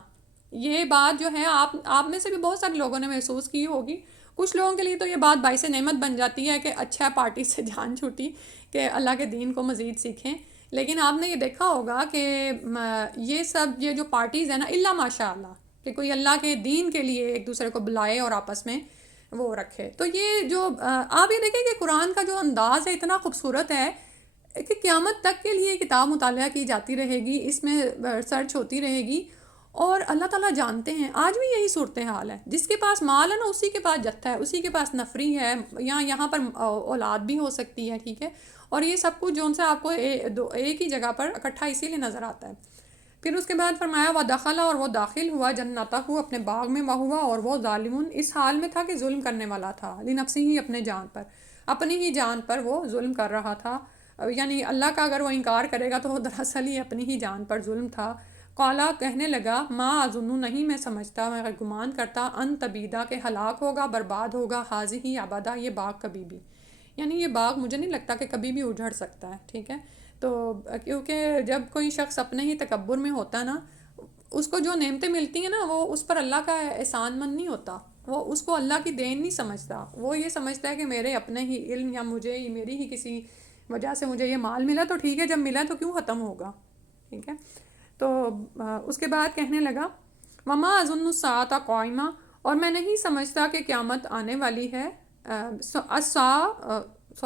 یہ بات جو ہے آپ میں سے بھی بہت سارے لوگوں نے محسوس کی ہوگی. کچھ لوگوں کے لیے تو یہ بات باعث نعمت بن جاتی ہے کہ اچھا پارٹی سے جان چھوٹی کہ اللہ کے دین کو مزید سیکھیں. لیکن آپ نے یہ دیکھا ہوگا کہ یہ سب یہ جو پارٹیز ہیں نا، الا ماشاء اللہ، کہ کوئی اللہ کے دین کے لیے ایک دوسرے کو بلائے اور آپس میں وہ رکھے. تو یہ جو آپ یہ دیکھیں کہ قرآن کا جو انداز ہے اتنا خوبصورت ہے کہ قیامت تک کے لیے کتاب مطالعہ کی جاتی رہے گی، اس میں سرچ ہوتی رہے گی. اور اللہ تعالیٰ جانتے ہیں آج بھی یہی صورتحال ہے. جس کے پاس مال ہے نا اسی کے پاس جتھا ہے، اسی کے پاس نفری ہے، یہاں پر اولاد بھی ہو سکتی ہے. ٹھیک ہے، اور یہ سب کچھ جو ان سے آپ کو ایک ہی جگہ پر اکٹھا اسی لیے نظر آتا ہے. پھر اس کے بعد فرمایا وَدَخَلَ، اور وہ داخل ہوا، جنتہ، اپنے باغ میں، وَهُوَ، اور وہ ظالم، اس حال میں تھا کہ ظلم کرنے والا تھا، لنفسہ، اپنے جان پر، اپنی ہی جان پر وہ ظلم کر رہا تھا. یعنی اللہ کا اگر وہ انکار کرے گا تو وہ دراصل ہی اپنی ہی جان پر ظلم تھا. قالا، کہنے لگا، ما اظن، نہیں میں سمجھتا، میں گمان کرتا، ان تبیدہ، کہ ہلاک ہوگا، برباد ہوگا، حاضی ابدا، یہ باغ کبھی بھی، یعنی یہ باغ مجھے نہیں لگتا کہ کبھی بھی اجڑ سکتا ہے. ٹھیک ہے، تو کیونکہ جب کوئی شخص اپنے ہی تکبر میں ہوتا ہے نا، اس کو جو نعمتیں ملتی ہیں نا وہ اس پر اللہ کا احسان مند نہیں ہوتا، وہ اس کو اللہ کی دین نہیں سمجھتا، وہ یہ سمجھتا ہے کہ میرے اپنے ہی علم یا مجھے میری ہی کسی وجہ سے مجھے یہ مال ملا تو ٹھیک ہے، جب ملا تو کیوں ختم ہوگا. ٹھیک ہے. تو اس کے بعد کہنے لگا وما اظن الساعۃ قائمہ، اور میں نہیں سمجھتا کہ قیامت آنے والی ہے.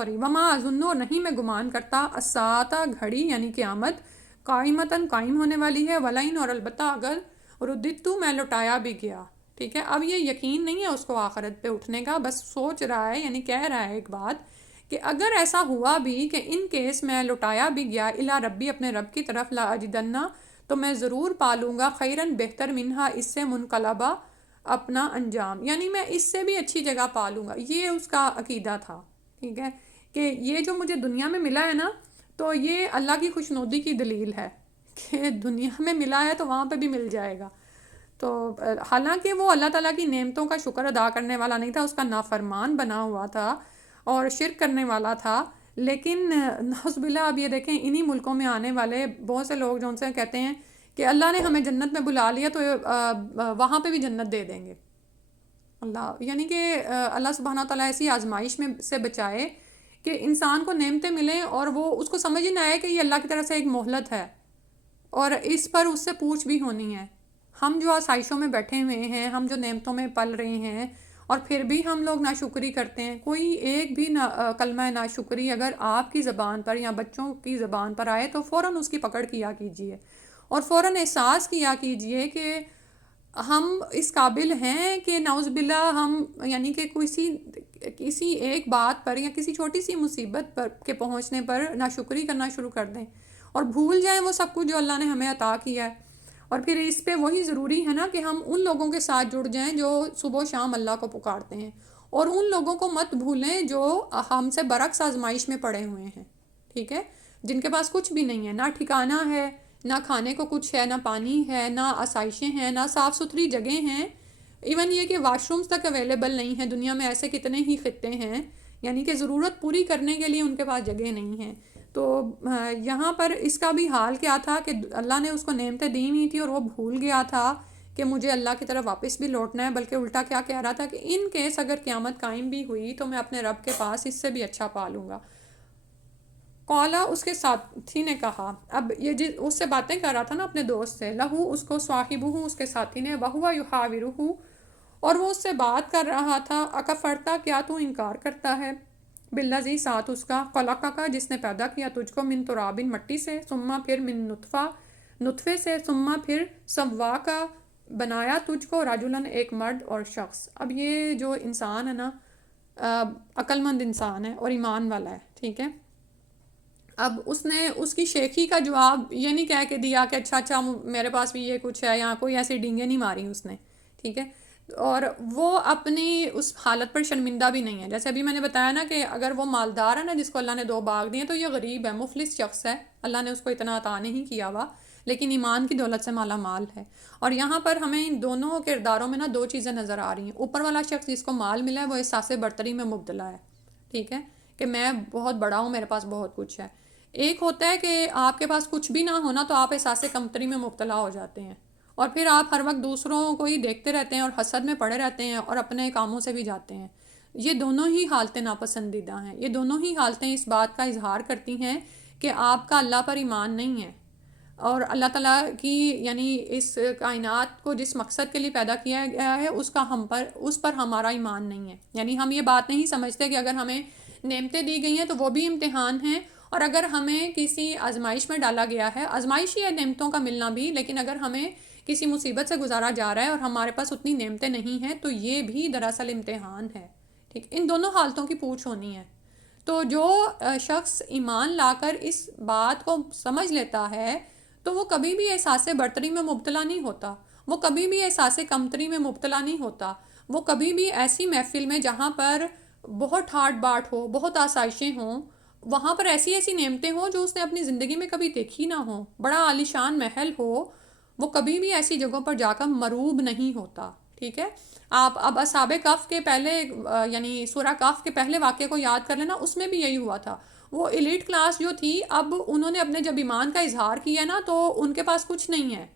وما اظن، اور نہیں میں گمان کرتا، الساعۃ گھڑی یعنی قیامت، قائمتاً قائم ہونے والی ہے، ولئن اور البتہ اگر رددتو میں لوٹایا بھی گیا. ٹھیک ہے. اب یہ یقین نہیں ہے اس کو آخرت پہ اٹھنے کا، بس سوچ رہا ہے، یعنی کہہ رہا ہے ایک بات کہ اگر ایسا ہوا بھی کہ ان کیس میں لوٹایا بھی گیا الا ربی اپنے رب کی طرف، لا اجدنا تو میں ضرور پالوں گا، خیرن بہتر منہا اس سے منقلبہ اپنا انجام، یعنی میں اس سے بھی اچھی جگہ پالوں گا. یہ اس کا عقیدہ تھا. ٹھیک ہے. کہ یہ جو مجھے دنیا میں ملا ہے نا، تو یہ اللہ کی خوشنودی کی دلیل ہے کہ دنیا میں ملا ہے تو وہاں پہ بھی مل جائے گا. تو حالانکہ وہ اللہ تعالیٰ کی نعمتوں کا شکر ادا کرنے والا نہیں تھا، اس کا نافرمان بنا ہوا تھا اور شرک کرنے والا تھا. لیکن نعوذ باللہ اب یہ دیکھیں انہی ملکوں میں آنے والے بہت سے لوگ جو ان سے کہتے ہیں کہ اللہ نے ہمیں جنت میں بلا لیا تو وہاں پہ بھی جنت دے دیں گے. اللہ یعنی کہ اللہ سبحانہ تعالیٰ ایسی آزمائش میں سے بچائے کہ انسان کو نعمتیں ملیں اور وہ اس کو سمجھ ہی نہ آئے کہ یہ اللہ کی طرف سے ایک مہلت ہے اور اس پر اس سے پوچھ بھی ہونی ہے. ہم جو آسائشوں میں بیٹھے ہوئے ہیں، ہم جو نعمتوں میں پل رہے ہیں، اور پھر بھی ہم لوگ ناشکری کرتے ہیں. کوئی ایک بھی کلمہ ناشکری اگر آپ کی زبان پر یا بچوں کی زبان پر آئے تو فوراً اس کی پکڑ کیا کیجئے اور فوراً احساس کیا کیجئے کہ ہم اس قابل ہیں کہ نعوذ باللہ ہم یعنی کہ کسی ایک بات پر یا کسی چھوٹی سی مصیبت پر کے پہنچنے پر ناشکری کرنا شروع کر دیں اور بھول جائیں وہ سب کچھ جو اللہ نے ہمیں عطا کیا ہے. اور پھر اس پہ وہی ضروری ہے نا کہ ہم ان لوگوں کے ساتھ جڑ جائیں جو صبح و شام اللہ کو پکارتے ہیں، اور ان لوگوں کو مت بھولیں جو ہم سے برعکس آزمائش میں پڑے ہوئے ہیں. ٹھیک ہے. جن کے پاس کچھ بھی نہیں ہے، نہ ٹھکانہ ہے، نہ کھانے کو کچھ ہے، نہ پانی ہے، نہ آسائشیں ہیں، نہ صاف ستھری جگہیں ہیں. ایون یہ کہ واش رومز تک اویلیبل نہیں ہیں. دنیا میں ایسے کتنے ہی خطے ہیں یعنی کہ ضرورت پوری کرنے کے لیے ان کے پاس جگہ نہیں ہیں. تو یہاں پر اس کا بھی حال کیا تھا کہ اللہ نے اس کو نعمتیں دی نہیں تھی اور وہ بھول گیا تھا کہ مجھے اللہ کی طرف واپس بھی لوٹنا ہے، بلکہ الٹا کیا کہہ رہا تھا کہ ان کیس اگر قیامت قائم بھی ہوئی تو میں اپنے رب کے پاس اس سے بھی اچھا پالوں گا. قالا اس کے ساتھی نے کہا، اب یہ اس سے باتیں کر رہا تھا نا اپنے دوست سے، لہو اس کو صاحبہ اس کے ساتھی نے، وہوا یحاورہ اور وہ اس سے بات کر رہا تھا، اکفرتا کیا تو انکار کرتا ہے، بالذی ساتھ اس کا، خلقک جس نے پیدا کیا تجھ کو، من تراب مٹی سے، ثم پھر من نطفے سے، ثم پھر سواک بنایا تجھ کو، رجلاً ایک مرد اور شخص. اب یہ جو انسان ہے نا عقل مند انسان ہے اور ایمان والا ہے. ٹھیک ہے. اب اس نے اس کی شیخی کا جواب یہ نہیں کہہ کے دیا کہ اچھا میرے پاس بھی یہ کچھ ہے، یا کوئی ایسی ڈینگیں نہیں ماری اس نے. ٹھیک ہے. اور وہ اپنی اس حالت پر شرمندہ بھی نہیں ہے. جیسے ابھی میں نے بتایا نا کہ اگر وہ مالدار ہے نا جس کو اللہ نے 2 باغ دیے، تو یہ غریب ہے، مفلس شخص ہے، اللہ نے اس کو اتنا عطا نہیں کیا ہوا، لیکن ایمان کی دولت سے مالا مال ہے. اور یہاں پر ہمیں ان دونوں کرداروں میں نا 2 چیزیں نظر آ رہی ہیں. اوپر والا شخص جس کو مال ملا ہے وہ احساس برتری میں مبتلا ہے. ٹھیک ہے. کہ میں بہت بڑا ہوں، میرے پاس بہت کچھ ہے. ایک ہوتا ہے کہ آپ کے پاس کچھ بھی نہ ہونا تو آپ احساس کمتری میں مبتلا ہو جاتے ہیں اور پھر آپ ہر وقت دوسروں کو ہی دیکھتے رہتے ہیں اور حسد میں پڑے رہتے ہیں اور اپنے کاموں سے بھی جاتے ہیں. یہ دونوں ہی حالتیں ناپسندیدہ ہیں. یہ دونوں ہی حالتیں اس بات کا اظہار کرتی ہیں کہ آپ کا اللہ پر ایمان نہیں ہے، اور اللہ تعالیٰ کی یعنی اس کائنات کو جس مقصد کے لیے پیدا کیا گیا ہے اس پر ہمارا ایمان نہیں ہے. یعنی ہم یہ بات نہیں سمجھتے کہ اگر ہمیں نعمتیں دی گئی ہیں تو وہ بھی امتحان ہیں، اور اگر ہمیں کسی آزمائش میں ڈالا گیا ہے، آزمائش ہی ہے نعمتوں کا ملنا بھی، لیکن اگر ہمیں کسی مصیبت سے گزارا جا رہا ہے اور ہمارے پاس اتنی نعمتیں نہیں ہیں تو یہ بھی دراصل امتحان ہے. ٹھیک. ان دونوں حالتوں کی پوچھ ہونی ہے. تو جو شخص ایمان لا کر اس بات کو سمجھ لیتا ہے تو وہ کبھی بھی احساس برتری میں مبتلا نہیں ہوتا، وہ کبھی بھی احساس کمتری میں مبتلا نہیں ہوتا، وہ کبھی بھی ایسی محفل میں جہاں پر بہت ٹھاٹ باٹ ہو، بہت آسائشیں ہوں، وہاں پر ایسی نعمتیں ہوں جو اس نے اپنی زندگی میں کبھی دیکھی نہ ہو، بڑا عالیشان محل ہو، وہ کبھی بھی ایسی جگہوں پر جا کر مروب نہیں ہوتا. ٹھیک ہے. آپ اب اصحاب کہف کے پہلے یعنی سورہ کہف کے پہلے واقعے کو یاد کر لینا، اس میں بھی یہی ہوا تھا. وہ ایلیٹ کلاس جو تھی، اب انہوں نے اپنے جب ایمان کا اظہار کیا نا تو ان کے پاس کچھ نہیں ہے،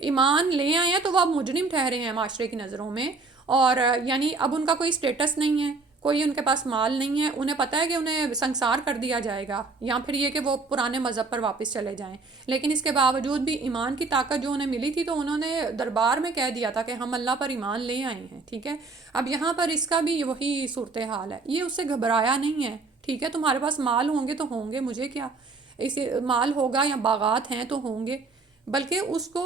ایمان لے آئے ہیں تو وہ اب مجرم ٹھہرے ہیں معاشرے کی نظروں میں، اور یعنی اب ان کا کوئی اسٹیٹس نہیں ہے، کوئی ان کے پاس مال نہیں ہے، انہیں پتہ ہے کہ انہیں سنسار کر دیا جائے گا یا پھر یہ کہ وہ پرانے مذہب پر واپس چلے جائیں، لیکن اس کے باوجود بھی ایمان کی طاقت جو انہیں ملی تھی تو انہوں نے دربار میں کہہ دیا تھا کہ ہم اللہ پر ایمان لے آئے ہیں، ٹھیک ہے۔ اب یہاں پر اس کا بھی وہی صورتحال ہے، یہ اس سے گھبرایا نہیں ہے، ٹھیک ہے، تمہارے پاس مال ہوں گے تو ہوں گے، مجھے کیا، اسے مال ہوگا یا باغات ہیں تو ہوں گے، بلکہ اس کو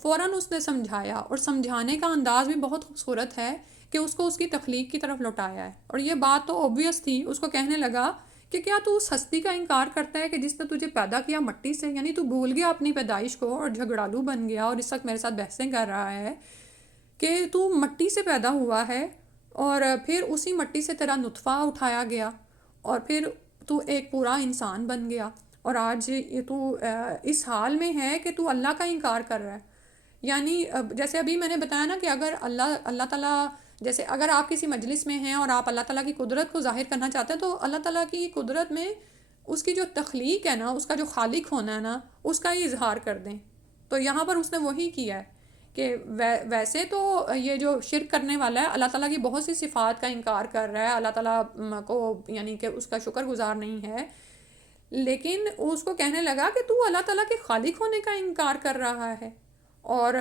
فوراً اس نے سمجھایا، اور سمجھانے کا انداز بھی بہت خوبصورت ہے کہ اس کو اس کی تخلیق کی طرف لوٹایا ہے، اور یہ بات تو اوبویس تھی، اس کو کہنے لگا کہ کیا تو اس ہستی کا انکار کرتا ہے کہ جس نے تجھے پیدا کیا مٹی سے، یعنی تو بھول گیا اپنی پیدائش کو اور جھگڑالو بن گیا اور اس وقت میرے ساتھ بحثیں کر رہا ہے کہ تو مٹی سے پیدا ہوا ہے، اور پھر اسی مٹی سے تیرا نطفہ اٹھایا گیا، اور پھر تو ایک پورا انسان بن گیا، اور آج یہ تو اس حال میں ہے کہ تو اللہ کا انکار کر رہا ہے۔ یعنی جیسے ابھی میں نے بتایا نا کہ اگر اللہ تعالیٰ، جیسے اگر آپ کسی مجلس میں ہیں اور آپ اللہ تعالیٰ کی قدرت کو ظاہر کرنا چاہتے ہیں تو اللہ تعالیٰ کی قدرت میں اس کی جو تخلیق ہے نا، اس کا جو خالق ہونا ہے نا، اس کا ہی اظہار کر دیں۔ تو یہاں پر اس نے وہی کیا ہے کہ ویسے تو یہ جو شرک کرنے والا ہے اللہ تعالیٰ کی بہت سی صفات کا انکار کر رہا ہے، اللہ تعالیٰ کو یعنی کہ اس کا شکر گزار نہیں ہے، لیکن اس کو کہنے لگا کہ تو اللہ تعالیٰ کے خالق ہونے کا انکار کر رہا ہے، اور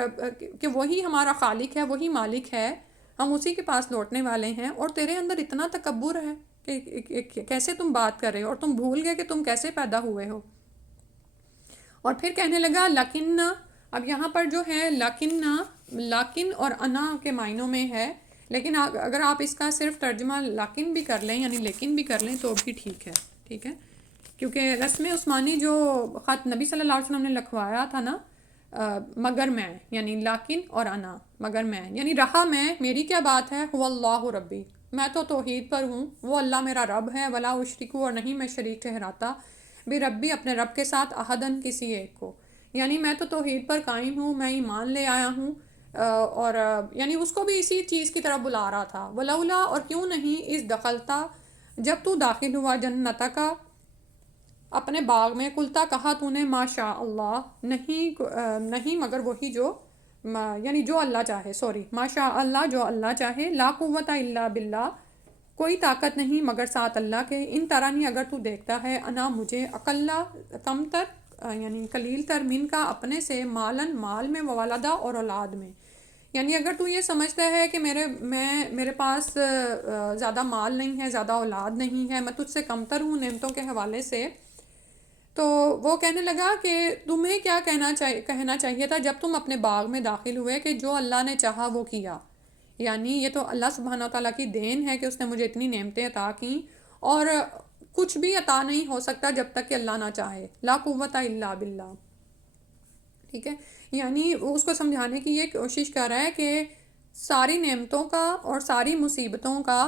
کہ وہی ہمارا خالق ہے، وہی مالک ہے، ہم اسی کے پاس لوٹنے والے ہیں، اور تیرے اندر اتنا تکبر ہے کہ کیسے تم بات کر رہے ہو، اور تم بھول گئے کہ تم کیسے پیدا ہوئے ہو۔ اور پھر کہنے لگا لیکن، اب یہاں پر جو ہے لیکن اور انا کے معنوں میں ہے، لیکن اگر آپ اس کا صرف ترجمہ لیکن بھی کر لیں یعنی لیکن بھی کر لیں تو بھی ٹھیک ہے، ٹھیک ہے، کیونکہ رسم عثمانی جو خط نبی صلی اللہ علیہ وسلم نے لکھوایا تھا نا، مگر میں، یعنی لیکن اور انا، مگر میں یعنی رہا میں، میری کیا بات ہے، هو اللہ ربی، میں تو توحید پر ہوں، وہ اللہ میرا رب ہے، ولا اشرکو، اور نہیں میں شریک ٹھہراتا، بھی ربی اپنے رب کے ساتھ احدن کسی ایک کو، یعنی میں تو توحید پر قائم ہوں، میں ایمان لے آیا ہوں، اور یعنی اس کو بھی اسی چیز کی طرف بلا رہا تھا، ولولا، اور کیوں نہیں، اس دخلتا، جب تو داخل ہوا جنتا کا، اپنے باغ میں، کلتا، کہا تو نے، ماشاء اللہ، نہیں مگر وہی جو یعنی جو اللہ چاہے، سوری، ماشاء اللہ، جو اللہ چاہے، لا قوت الا باللہ، کوئی طاقت نہیں مگر ساتھ اللہ کے، ان ترانی، اگر تو دیکھتا ہے، انا مجھے، اقلا، کم تر، یعنی قلیل تر، من کا، اپنے سے، مالن، مال میں، وولدہ، اور اولاد میں، یعنی اگر تو یہ سمجھتا ہے کہ میرے پاس زیادہ مال نہیں ہے، زیادہ اولاد نہیں ہے، میں تجھ سے کمتر ہوں نعمتوں کے حوالے سے، تو وہ کہنے لگا کہ تمہیں کیا کہنا چاہیے تھا جب تم اپنے باغ میں داخل ہوئے کہ جو اللہ نے چاہا وہ کیا، یعنی یہ تو اللہ سبحانہ و تعالیٰ کی دین ہے کہ اس نے مجھے اتنی نعمتیں عطا کیں، اور کچھ بھی عطا نہیں ہو سکتا جب تک کہ اللہ نہ چاہے، لا قوت الا باللہ، ٹھیک ہے، یعنی وہ اس کو سمجھانے کی یہ کوشش کر رہا ہے کہ ساری نعمتوں کا اور ساری مصیبتوں کا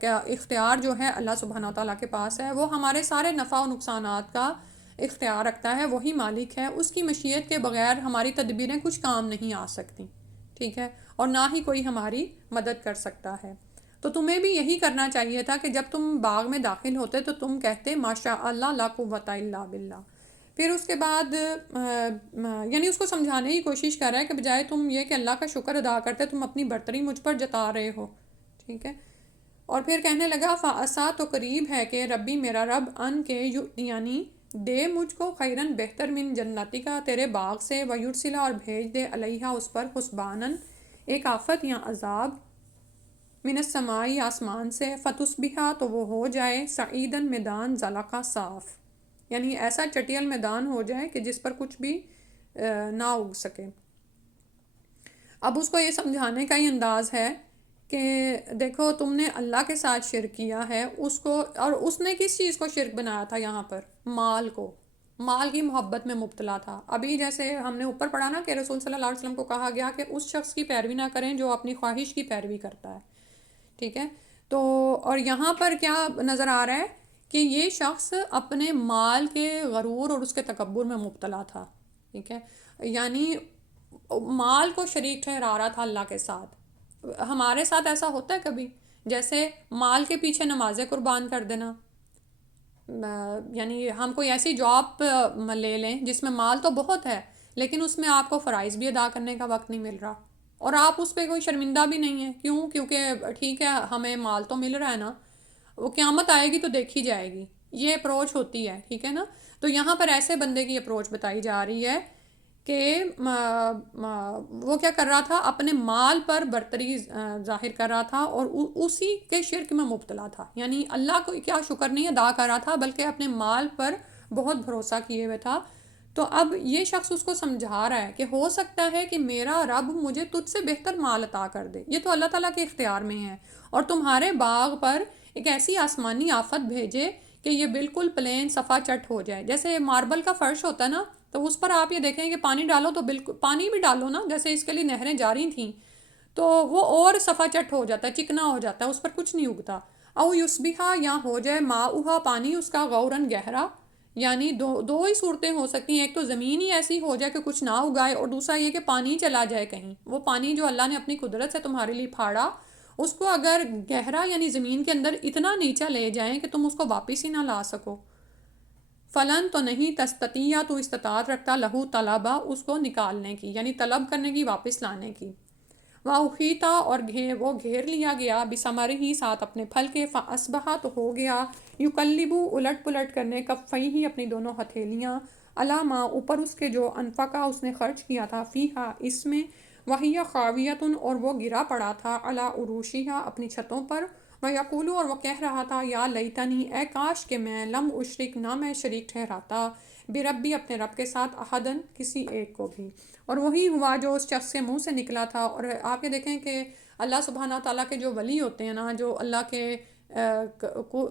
کیا اختیار جو ہے اللہ سبحانہ و تعالیٰ کے پاس ہے، وہ ہمارے سارے نفع و نقصانات کا اختیار رکھتا ہے، وہی مالک ہے، اس کی مشیت کے بغیر ہماری تدبیریں کچھ کام نہیں آ سکتی، ٹھیک ہے، اور نہ ہی کوئی ہماری مدد کر سکتا ہے۔ تو تمہیں بھی یہی کرنا چاہیے تھا کہ جب تم باغ میں داخل ہوتے تو تم کہتے ماشاء اللہ، لا قوت الا باللہ۔ پھر اس کے بعد یعنی اس کو سمجھانے کی کوشش کر رہا ہے کہ بجائے تم یہ کہ اللہ کا شکر ادا کرتے، تم اپنی برتری مجھ پر جتا رہے ہو، ٹھیک ہے، اور پھر کہنے لگا فَعَسَىٰ، تو قریب ہے کہ ربی میرا رب، ان کے یعنی دے مجھ کو، خیرن بہتر، من جنتی کا، تیرے باغ سے، وَيُرْسِلَ، اور بھیج دے، علیہا اس پر، حسبانن، ایک آفت یا عذاب، من السمائی، آسمان سے، فَتُصْبِحَ، تو وہ ہو جائے، سعیدن، میدان، زلقہ، صاف، یعنی ایسا چٹیل میدان ہو جائے کہ جس پر کچھ بھی نہ اگ سکے۔ اب اس کو یہ سمجھانے کا ہی انداز ہے کہ دیکھو تم نے اللہ کے ساتھ شرک کیا ہے، اس کو، اور اس نے کس چیز کو شرک بنایا تھا یہاں پر، مال کو، مال کی محبت میں مبتلا تھا۔ ابھی جیسے ہم نے اوپر پڑھا نا کہ رسول صلی اللہ علیہ وسلم کو کہا گیا کہ اس شخص کی پیروی نہ کریں جو اپنی خواہش کی پیروی کرتا ہے، ٹھیک ہے، تو اور یہاں پر کیا نظر آ رہا ہے کہ یہ شخص اپنے مال کے غرور اور اس کے تکبر میں مبتلا تھا، ٹھیک ہے، یعنی مال کو شریک ٹھہرا رہا تھا اللہ کے ساتھ۔ ہمارے ساتھ ایسا ہوتا ہے کبھی، جیسے مال کے پیچھے نمازیں قربان کر دینا، یعنی ہم کوئی ایسی جاب لے لیں جس میں مال تو بہت ہے لیکن اس میں آپ کو فرائض بھی ادا کرنے کا وقت نہیں مل رہا، اور آپ اس پہ کوئی شرمندہ بھی نہیں ہیں. کیوں؟ کیونکہ ٹھیک ہے ہمیں مال تو مل رہا ہے نا، وہ قیامت آئے گی تو دیکھی جائے گی. یہ اپروچ ہوتی ہے، ٹھیک ہے نا. تو یہاں پر ایسے بندے کی اپروچ بتائی جا رہی ہے کہ وہ کیا کر رہا تھا، اپنے مال پر برتری ظاہر کر رہا تھا اور اسی کے شرک میں مبتلا تھا. یعنی اللہ کو کیا شکر نہیں ادا کر رہا تھا بلکہ اپنے مال پر بہت بھروسہ کیے ہوئے تھا. تو اب یہ شخص اس کو سمجھا رہا ہے کہ ہو سکتا ہے کہ میرا رب مجھے تجھ سے بہتر مال عطا کر دے، یہ تو اللہ تعالیٰ کے اختیار میں ہے، اور تمہارے باغ پر ایک ایسی آسمانی آفت بھیجے کہ یہ بالکل پلین صفا چٹ ہو جائے. جیسے ماربل کا فرش ہوتا ہے نا، تو اس پر آپ یہ دیکھیں کہ پانی ڈالو تو بالکل پانی بھی ڈالو نا، جیسے اس کے لیے نہریں جاری تھیں، تو وہ اور صفا چٹ ہو جاتا ہے، چکنا ہو جاتا ہے، اس پر کچھ نہیں اگتا. او یصبحا، یا ہو جائے ماؤہا، پانی اس کا غورن گہرا. یعنی دو ہی صورتیں ہو سکتی ہیں، ایک تو زمین ہی ایسی ہو جائے کہ کچھ نہ اگائے، اور دوسرا یہ کہ پانی چلا جائے کہیں. وہ پانی جو اللہ نے اپنی قدرت سے تمہارے لیے پھاڑا، اس کو اگر گہرا یعنی زمین کے اندر اتنا نیچا لے جائیں کہ تم اس کو واپس ہی نہ لا سکو. فلن تو نہیں تستطیع، تو استطاعت رکھتا لہو طلبا، اس کو نکالنے کی، یعنی طلب کرنے کی، واپس لانے کی. واحیطا، اور وہ گھیر لیا گیا، بثمرہ ہی، ساتھ اپنے پھل کے، فاصبح، تو ہو گیا، یقلبو، الٹ پلٹ کرنے، کفیہ، اپنی دونوں ہتھیلیاں، علی ما، اوپر اس کے، جو انفقا، اس نے خرچ کیا تھا، فیہا، اس میں، وہی خاویۃ، اور وہ گرا پڑا تھا، علی عروشہا، اپنی چھتوں پر، ویقول، اور وہ کہہ رہا تھا، یا لیتنی، اے کاش کہ میں، لم اشرک، نہ میں شریک ٹھہراتا، بربی، اپنے رب کے ساتھ، احدن، کسی ایک کو بھی. اور وہی ہوا جو اس شخص کے منہ سے نکلا تھا. اور آپ یہ دیکھیں کہ اللہ سبحانہ تعالیٰ کے جو ولی ہوتے ہیں نا، جو اللہ کے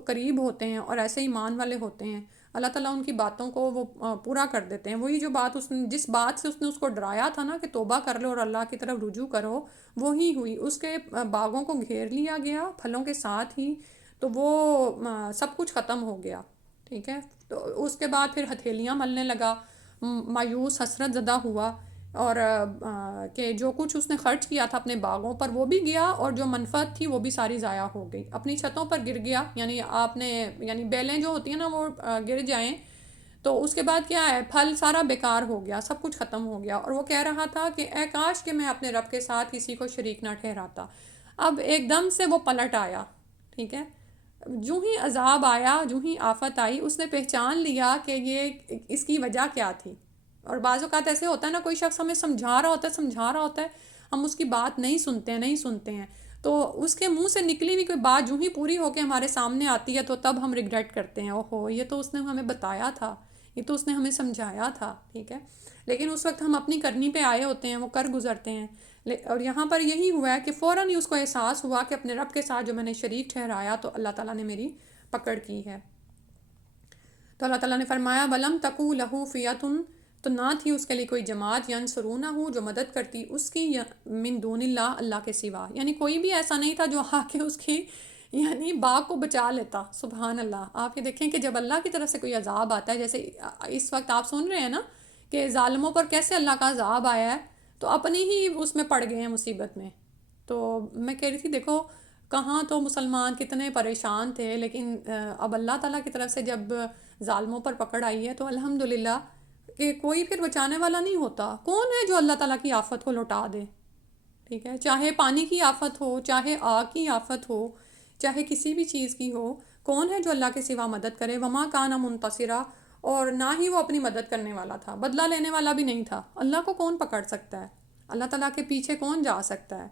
قریب ہوتے ہیں اور ایسے ایمان والے ہوتے ہیں، اللہ تعالیٰ ان کی باتوں کو وہ پورا کر دیتے ہیں. وہی جو بات جس بات سے اس نے اس کو ڈرایا تھا نا کہ توبہ کر لو اور اللہ کی طرف رجوع کرو، وہی ہوئی. اس کے باغوں کو گھیر لیا گیا پھلوں کے ساتھ ہی، تو وہ سب کچھ ختم ہو گیا. ٹھیک ہے. تو اس کے بعد پھر ہتھیلیاں ملنے لگا، مایوس، حسرت زدہ ہوا، اور کہ جو کچھ اس نے خرچ کیا تھا اپنے باغوں پر وہ بھی گیا، اور جو منفعت تھی وہ بھی ساری ضائع ہو گئی. اپنی چھتوں پر گر گیا، یعنی آپ نے، یعنی بیلیں جو ہوتی ہیں نا وہ گر جائیں تو اس کے بعد کیا ہے، پھل سارا بیکار ہو گیا، سب کچھ ختم ہو گیا. اور وہ کہہ رہا تھا کہ اے کاش کہ میں اپنے رب کے ساتھ کسی کو شریک نہ ٹھہراتا. اب ایک دم سے وہ پلٹ آیا. ٹھیک ہے. جو ہی عذاب آیا، جو ہی آفت آئی، اس نے پہچان لیا کہ یہ اس کی وجہ کیا تھی. اور بعض اوقات ایسے ہوتا ہے نا، کوئی شخص ہمیں سمجھا رہا ہوتا ہے، ہم اس کی بات نہیں سنتے ہیں، تو اس کے منہ سے نکلی ہوئی کوئی بات جو ہی پوری ہو کے ہمارے سامنے آتی ہے تو تب ہم ریگریٹ کرتے ہیں، اوہو یہ تو اس نے ہمیں بتایا تھا، یہ تو اس نے ہمیں سمجھایا تھا. ٹھیک ہے. لیکن اس وقت ہم اپنی کرنی پہ آئے ہوتے ہیں، وہ کر گزرتے ہیں. اور یہاں پر یہی ہوا ہے کہ فوراً ہی اس کو احساس ہوا کہ اپنے رب کے ساتھ جو میں نے شریک ٹھہرایا تو اللہ تعالیٰ نے میری پکڑ کی ہے. تو اللہ تعالیٰ نے فرمایا وَلَمْ تَكُوا لَهُ فِيَةٌ، تو نہ تھی اس کے لیے کوئی جماعت، يَنْصُرُونَهُ، جو مدد کرتی اس کی، من دون اللہ، اللہ کے سوا. یعنی کوئی بھی ایسا نہیں تھا جو آ کے اس کی یعنی باغ کو بچا لیتا. سبحان اللہ. آپ یہ دیکھیں کہ جب اللہ کی طرف سے کوئی عذاب آتا ہے، جیسے اس وقت آپ سن رہے ہیں نا کہ ظالموں پر کیسے اللہ کا عذاب آیا ہے، تو اپنی ہی اس میں پڑ گئے ہیں مصیبت میں. تو میں کہہ رہی تھی دیکھو کہاں تو مسلمان کتنے پریشان تھے، لیکن اب اللہ تعالیٰ کی طرف سے جب ظالموں پر پکڑ آئی ہے تو الحمدللہ کہ کوئی پھر بچانے والا نہیں ہوتا. کون ہے جو اللہ تعالیٰ کی آفت کو لوٹا دے؟ ٹھیک ہے. چاہے پانی کی آفت ہو، چاہے آگ کی آفت ہو، چاہے کسی بھی چیز کی ہو، کون ہے جو اللہ کے سوا مدد کرے؟ وما کان منتصرا، اور نہ ہی وہ اپنی مدد کرنے والا تھا، بدلہ لینے والا بھی نہیں تھا. اللہ کو کون پکڑ سکتا ہے؟ اللہ تعالیٰ کے پیچھے کون جا سکتا ہے؟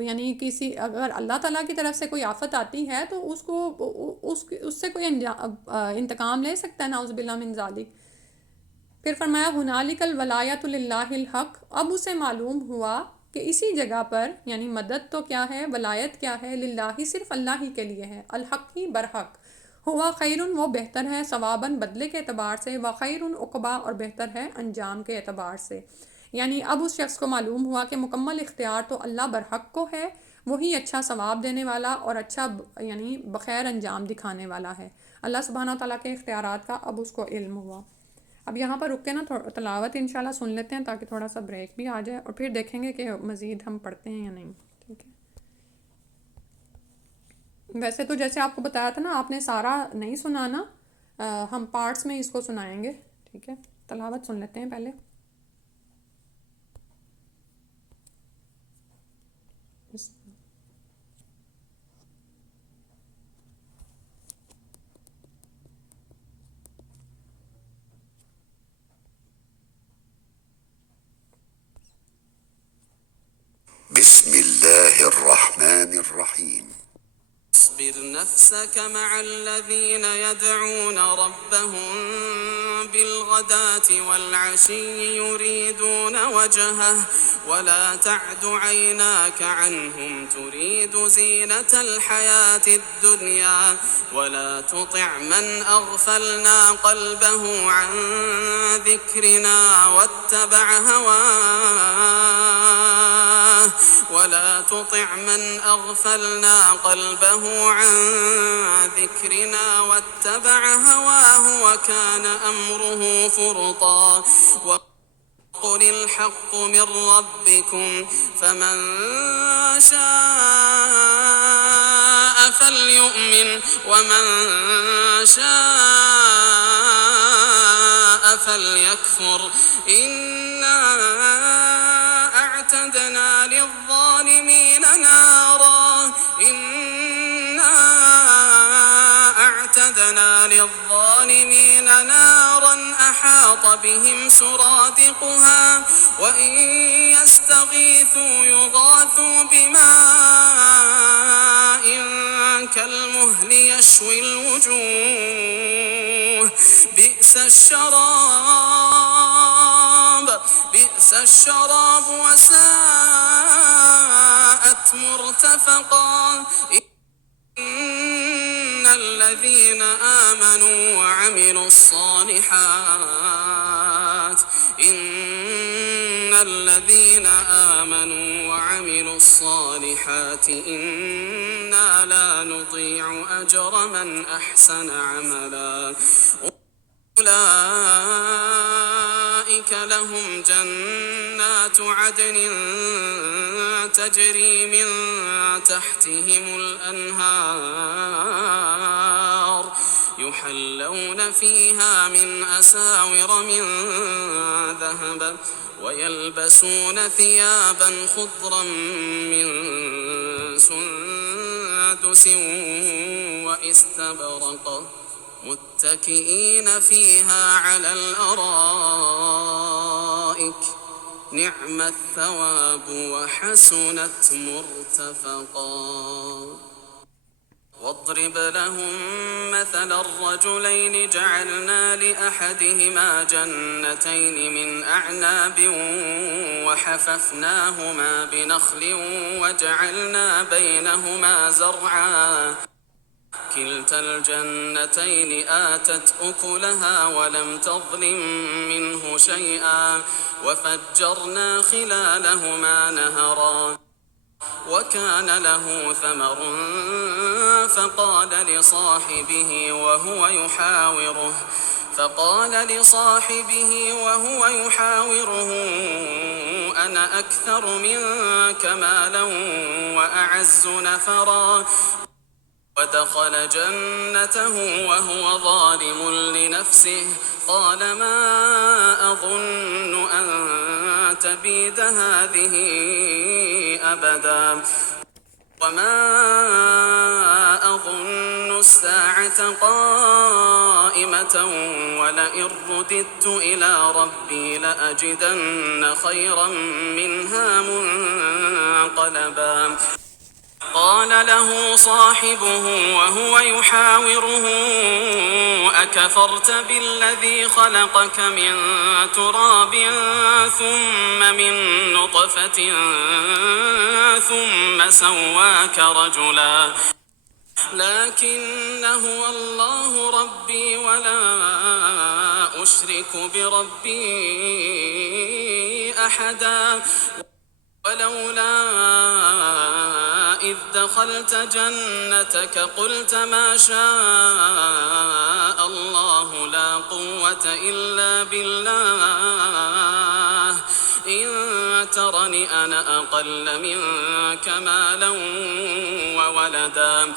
یعنی اگر اللہ تعالیٰ کی طرف سے کوئی آفت آتی ہے تو اس سے کوئی انتقام لے سکتا ہے؟ نعوذ باللہ من ذالک. پھر فرمایا ہنالک الولایۃ للہ الحق، اب اسے معلوم ہوا کہ اسی جگہ پر، یعنی مدد تو کیا ہے، ولایت کیا ہے، للہ، صرف اللہ ہی کے لیے ہے، الحق ہی، برحق، ہوا خیرن، وہ بہتر ہے، ثواباً، بدلے کے اعتبار سے، وخیرن عقبیٰ، اور بہتر ہے انجام کے اعتبار سے. یعنی اب اس شخص کو معلوم ہوا کہ مکمل اختیار تو اللہ برحق کو ہے، وہی اچھا ثواب دینے والا اور اچھا یعنی بخیر انجام دکھانے والا ہے. اللہ سبحانہ تعالیٰ کے اختیارات کا اب اس کو علم ہوا. اب یہاں پر رک کے نا تلاوت انشاءاللہ سن لیتے ہیں تاکہ تھوڑا سا بریک بھی آ جائے، اور پھر دیکھیں گے کہ مزید ہم پڑھتے ہیں یا نہیں. ٹھیک ہے. ویسے تو جیسے آپ کو بتایا تھا نا، آپ نے سارا نہیں سنانا، ہم پارٹس میں اس کو سنائیں گے. ٹھیک ہے. تلاوت سن لیتے ہیں پہلے. بسم الله الرحمن الرحيم. اصبر نفسك مع الذين يدعون ربهم بالغداة والعشي يريدون وجهه ولا تعد عيناك عنهم تريد زينة الحياة الدنيا ولا تطع من أغفلنا قلبه عن ذكرنا واتبع هواه ولا تطع من أغفلنا قلبه عن ذكرنا واتبع هواه وكان أمره فرطا وقل الحق من ربكم فمن شاء فليؤمن ومن شاء فليكفر إنا أعتدنا للظالمين نارا أحاط بهم سرادقها وإن يستغيثوا يغاثوا بماء كالمهل يشوي الوجوه بئس الشراب وساءت مرتفقا إن الذين آمنوا وعملوا الصالحات إنا لا نضيع أجر من أحسن عملا أولئك لهم جنات عدن تجري من تحتهم الأنهار يحلون فيها من أساور من ذهب ويلبسون ثيابا خضرا من سندس واستبرق متكئين فيها على الأرائك نعم الثواب وحسنت مرتفقا واضرب لهم مثل الرجلين جعلنا لأحدهما جنتين من أعناب وحففناهما بنخل وجعلنا بينهما زرعا كلتا الجنتين آتت أكلها ولم تظلم منه شيئا وفجرنا خلالهما نهرا وكان له ثمر فقال لصاحبه وهو يحاوره أنا أكثر منك مالا وأعز نفرا ودخل جنته وهو ظالم لنفسه قال ما أظن أن تبيد هذه أبدا وما أظن الساعة قائمة ولئن رددت إلى ربي لأجدن خيرا منها منقلبا قال له صاحبه وهو يحاوره أكفرت بالذي خلقك من تراب ثم من نطفة ثم سواك رجلا لكن هو الله ربي ولا أشرك بربي أحدا ولولا إذ دخلت جنتك قلت ما شاء الله لا قوة إلا بالله إن ترني أنا أقل منك مالا وولدا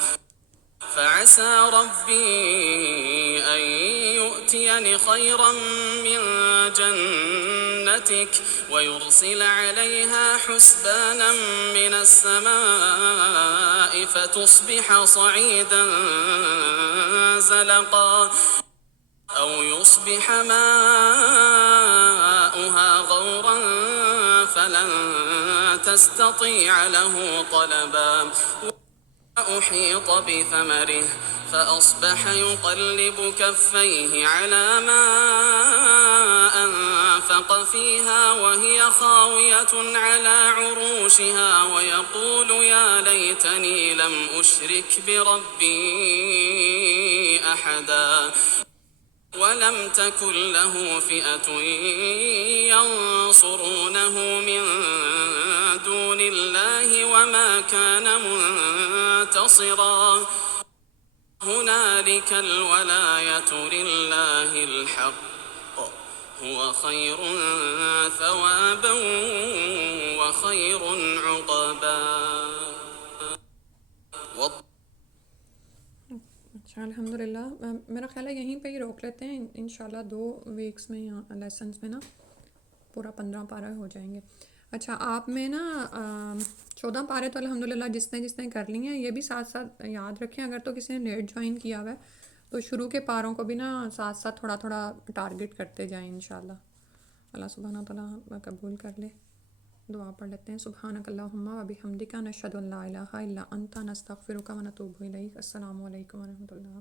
فعسى ربي أن يؤتيني خيرا من جنتك ويرسل عليها حسبانا من السماء فتصبح صعيدا زلقا أو يصبح ماؤها غورا فلن تستطيع له طلبا أحيط بثمره فأصبح يقلب كفيه على ما أنفق فيها وهي خاوية على عروشها ويقول يا ليتني لم أشرك بربي أحدا ولم تكن له فئة ينصرونه من دون الله وما كان منتصرا هنالك الولاية لله الحق هو خير ثوابا وخير عقبا. اچھا الحمدللہ میرا خیال ہے یہیں پہ ہی روک لیتے ہیں انشاءاللہ 2 ویکس میں یا لیسنس میں نا پورا 15 پارہ ہو جائیں گے. اچھا آپ میں نا 14 پارے تو الحمدللہ جس نے کر لی ہیں یہ بھی ساتھ ساتھ یاد رکھیں. اگر تو کسی نے لیٹ جوائن کیا ہوا ہے تو شروع کے پاروں کو بھی نا ساتھ ساتھ تھوڑا تھوڑا ٹارگٹ کرتے جائیں انشاءاللہ. اللہ سبحانہ تعالیٰ قبول کر لے. دعا پڑھ لیتے ہیں. سبحانک اللہم و بحمدک نشہد ان لا الہ الا انت نستغفرک و نتوب الیک. السلام علیکم و رحمۃ اللہ.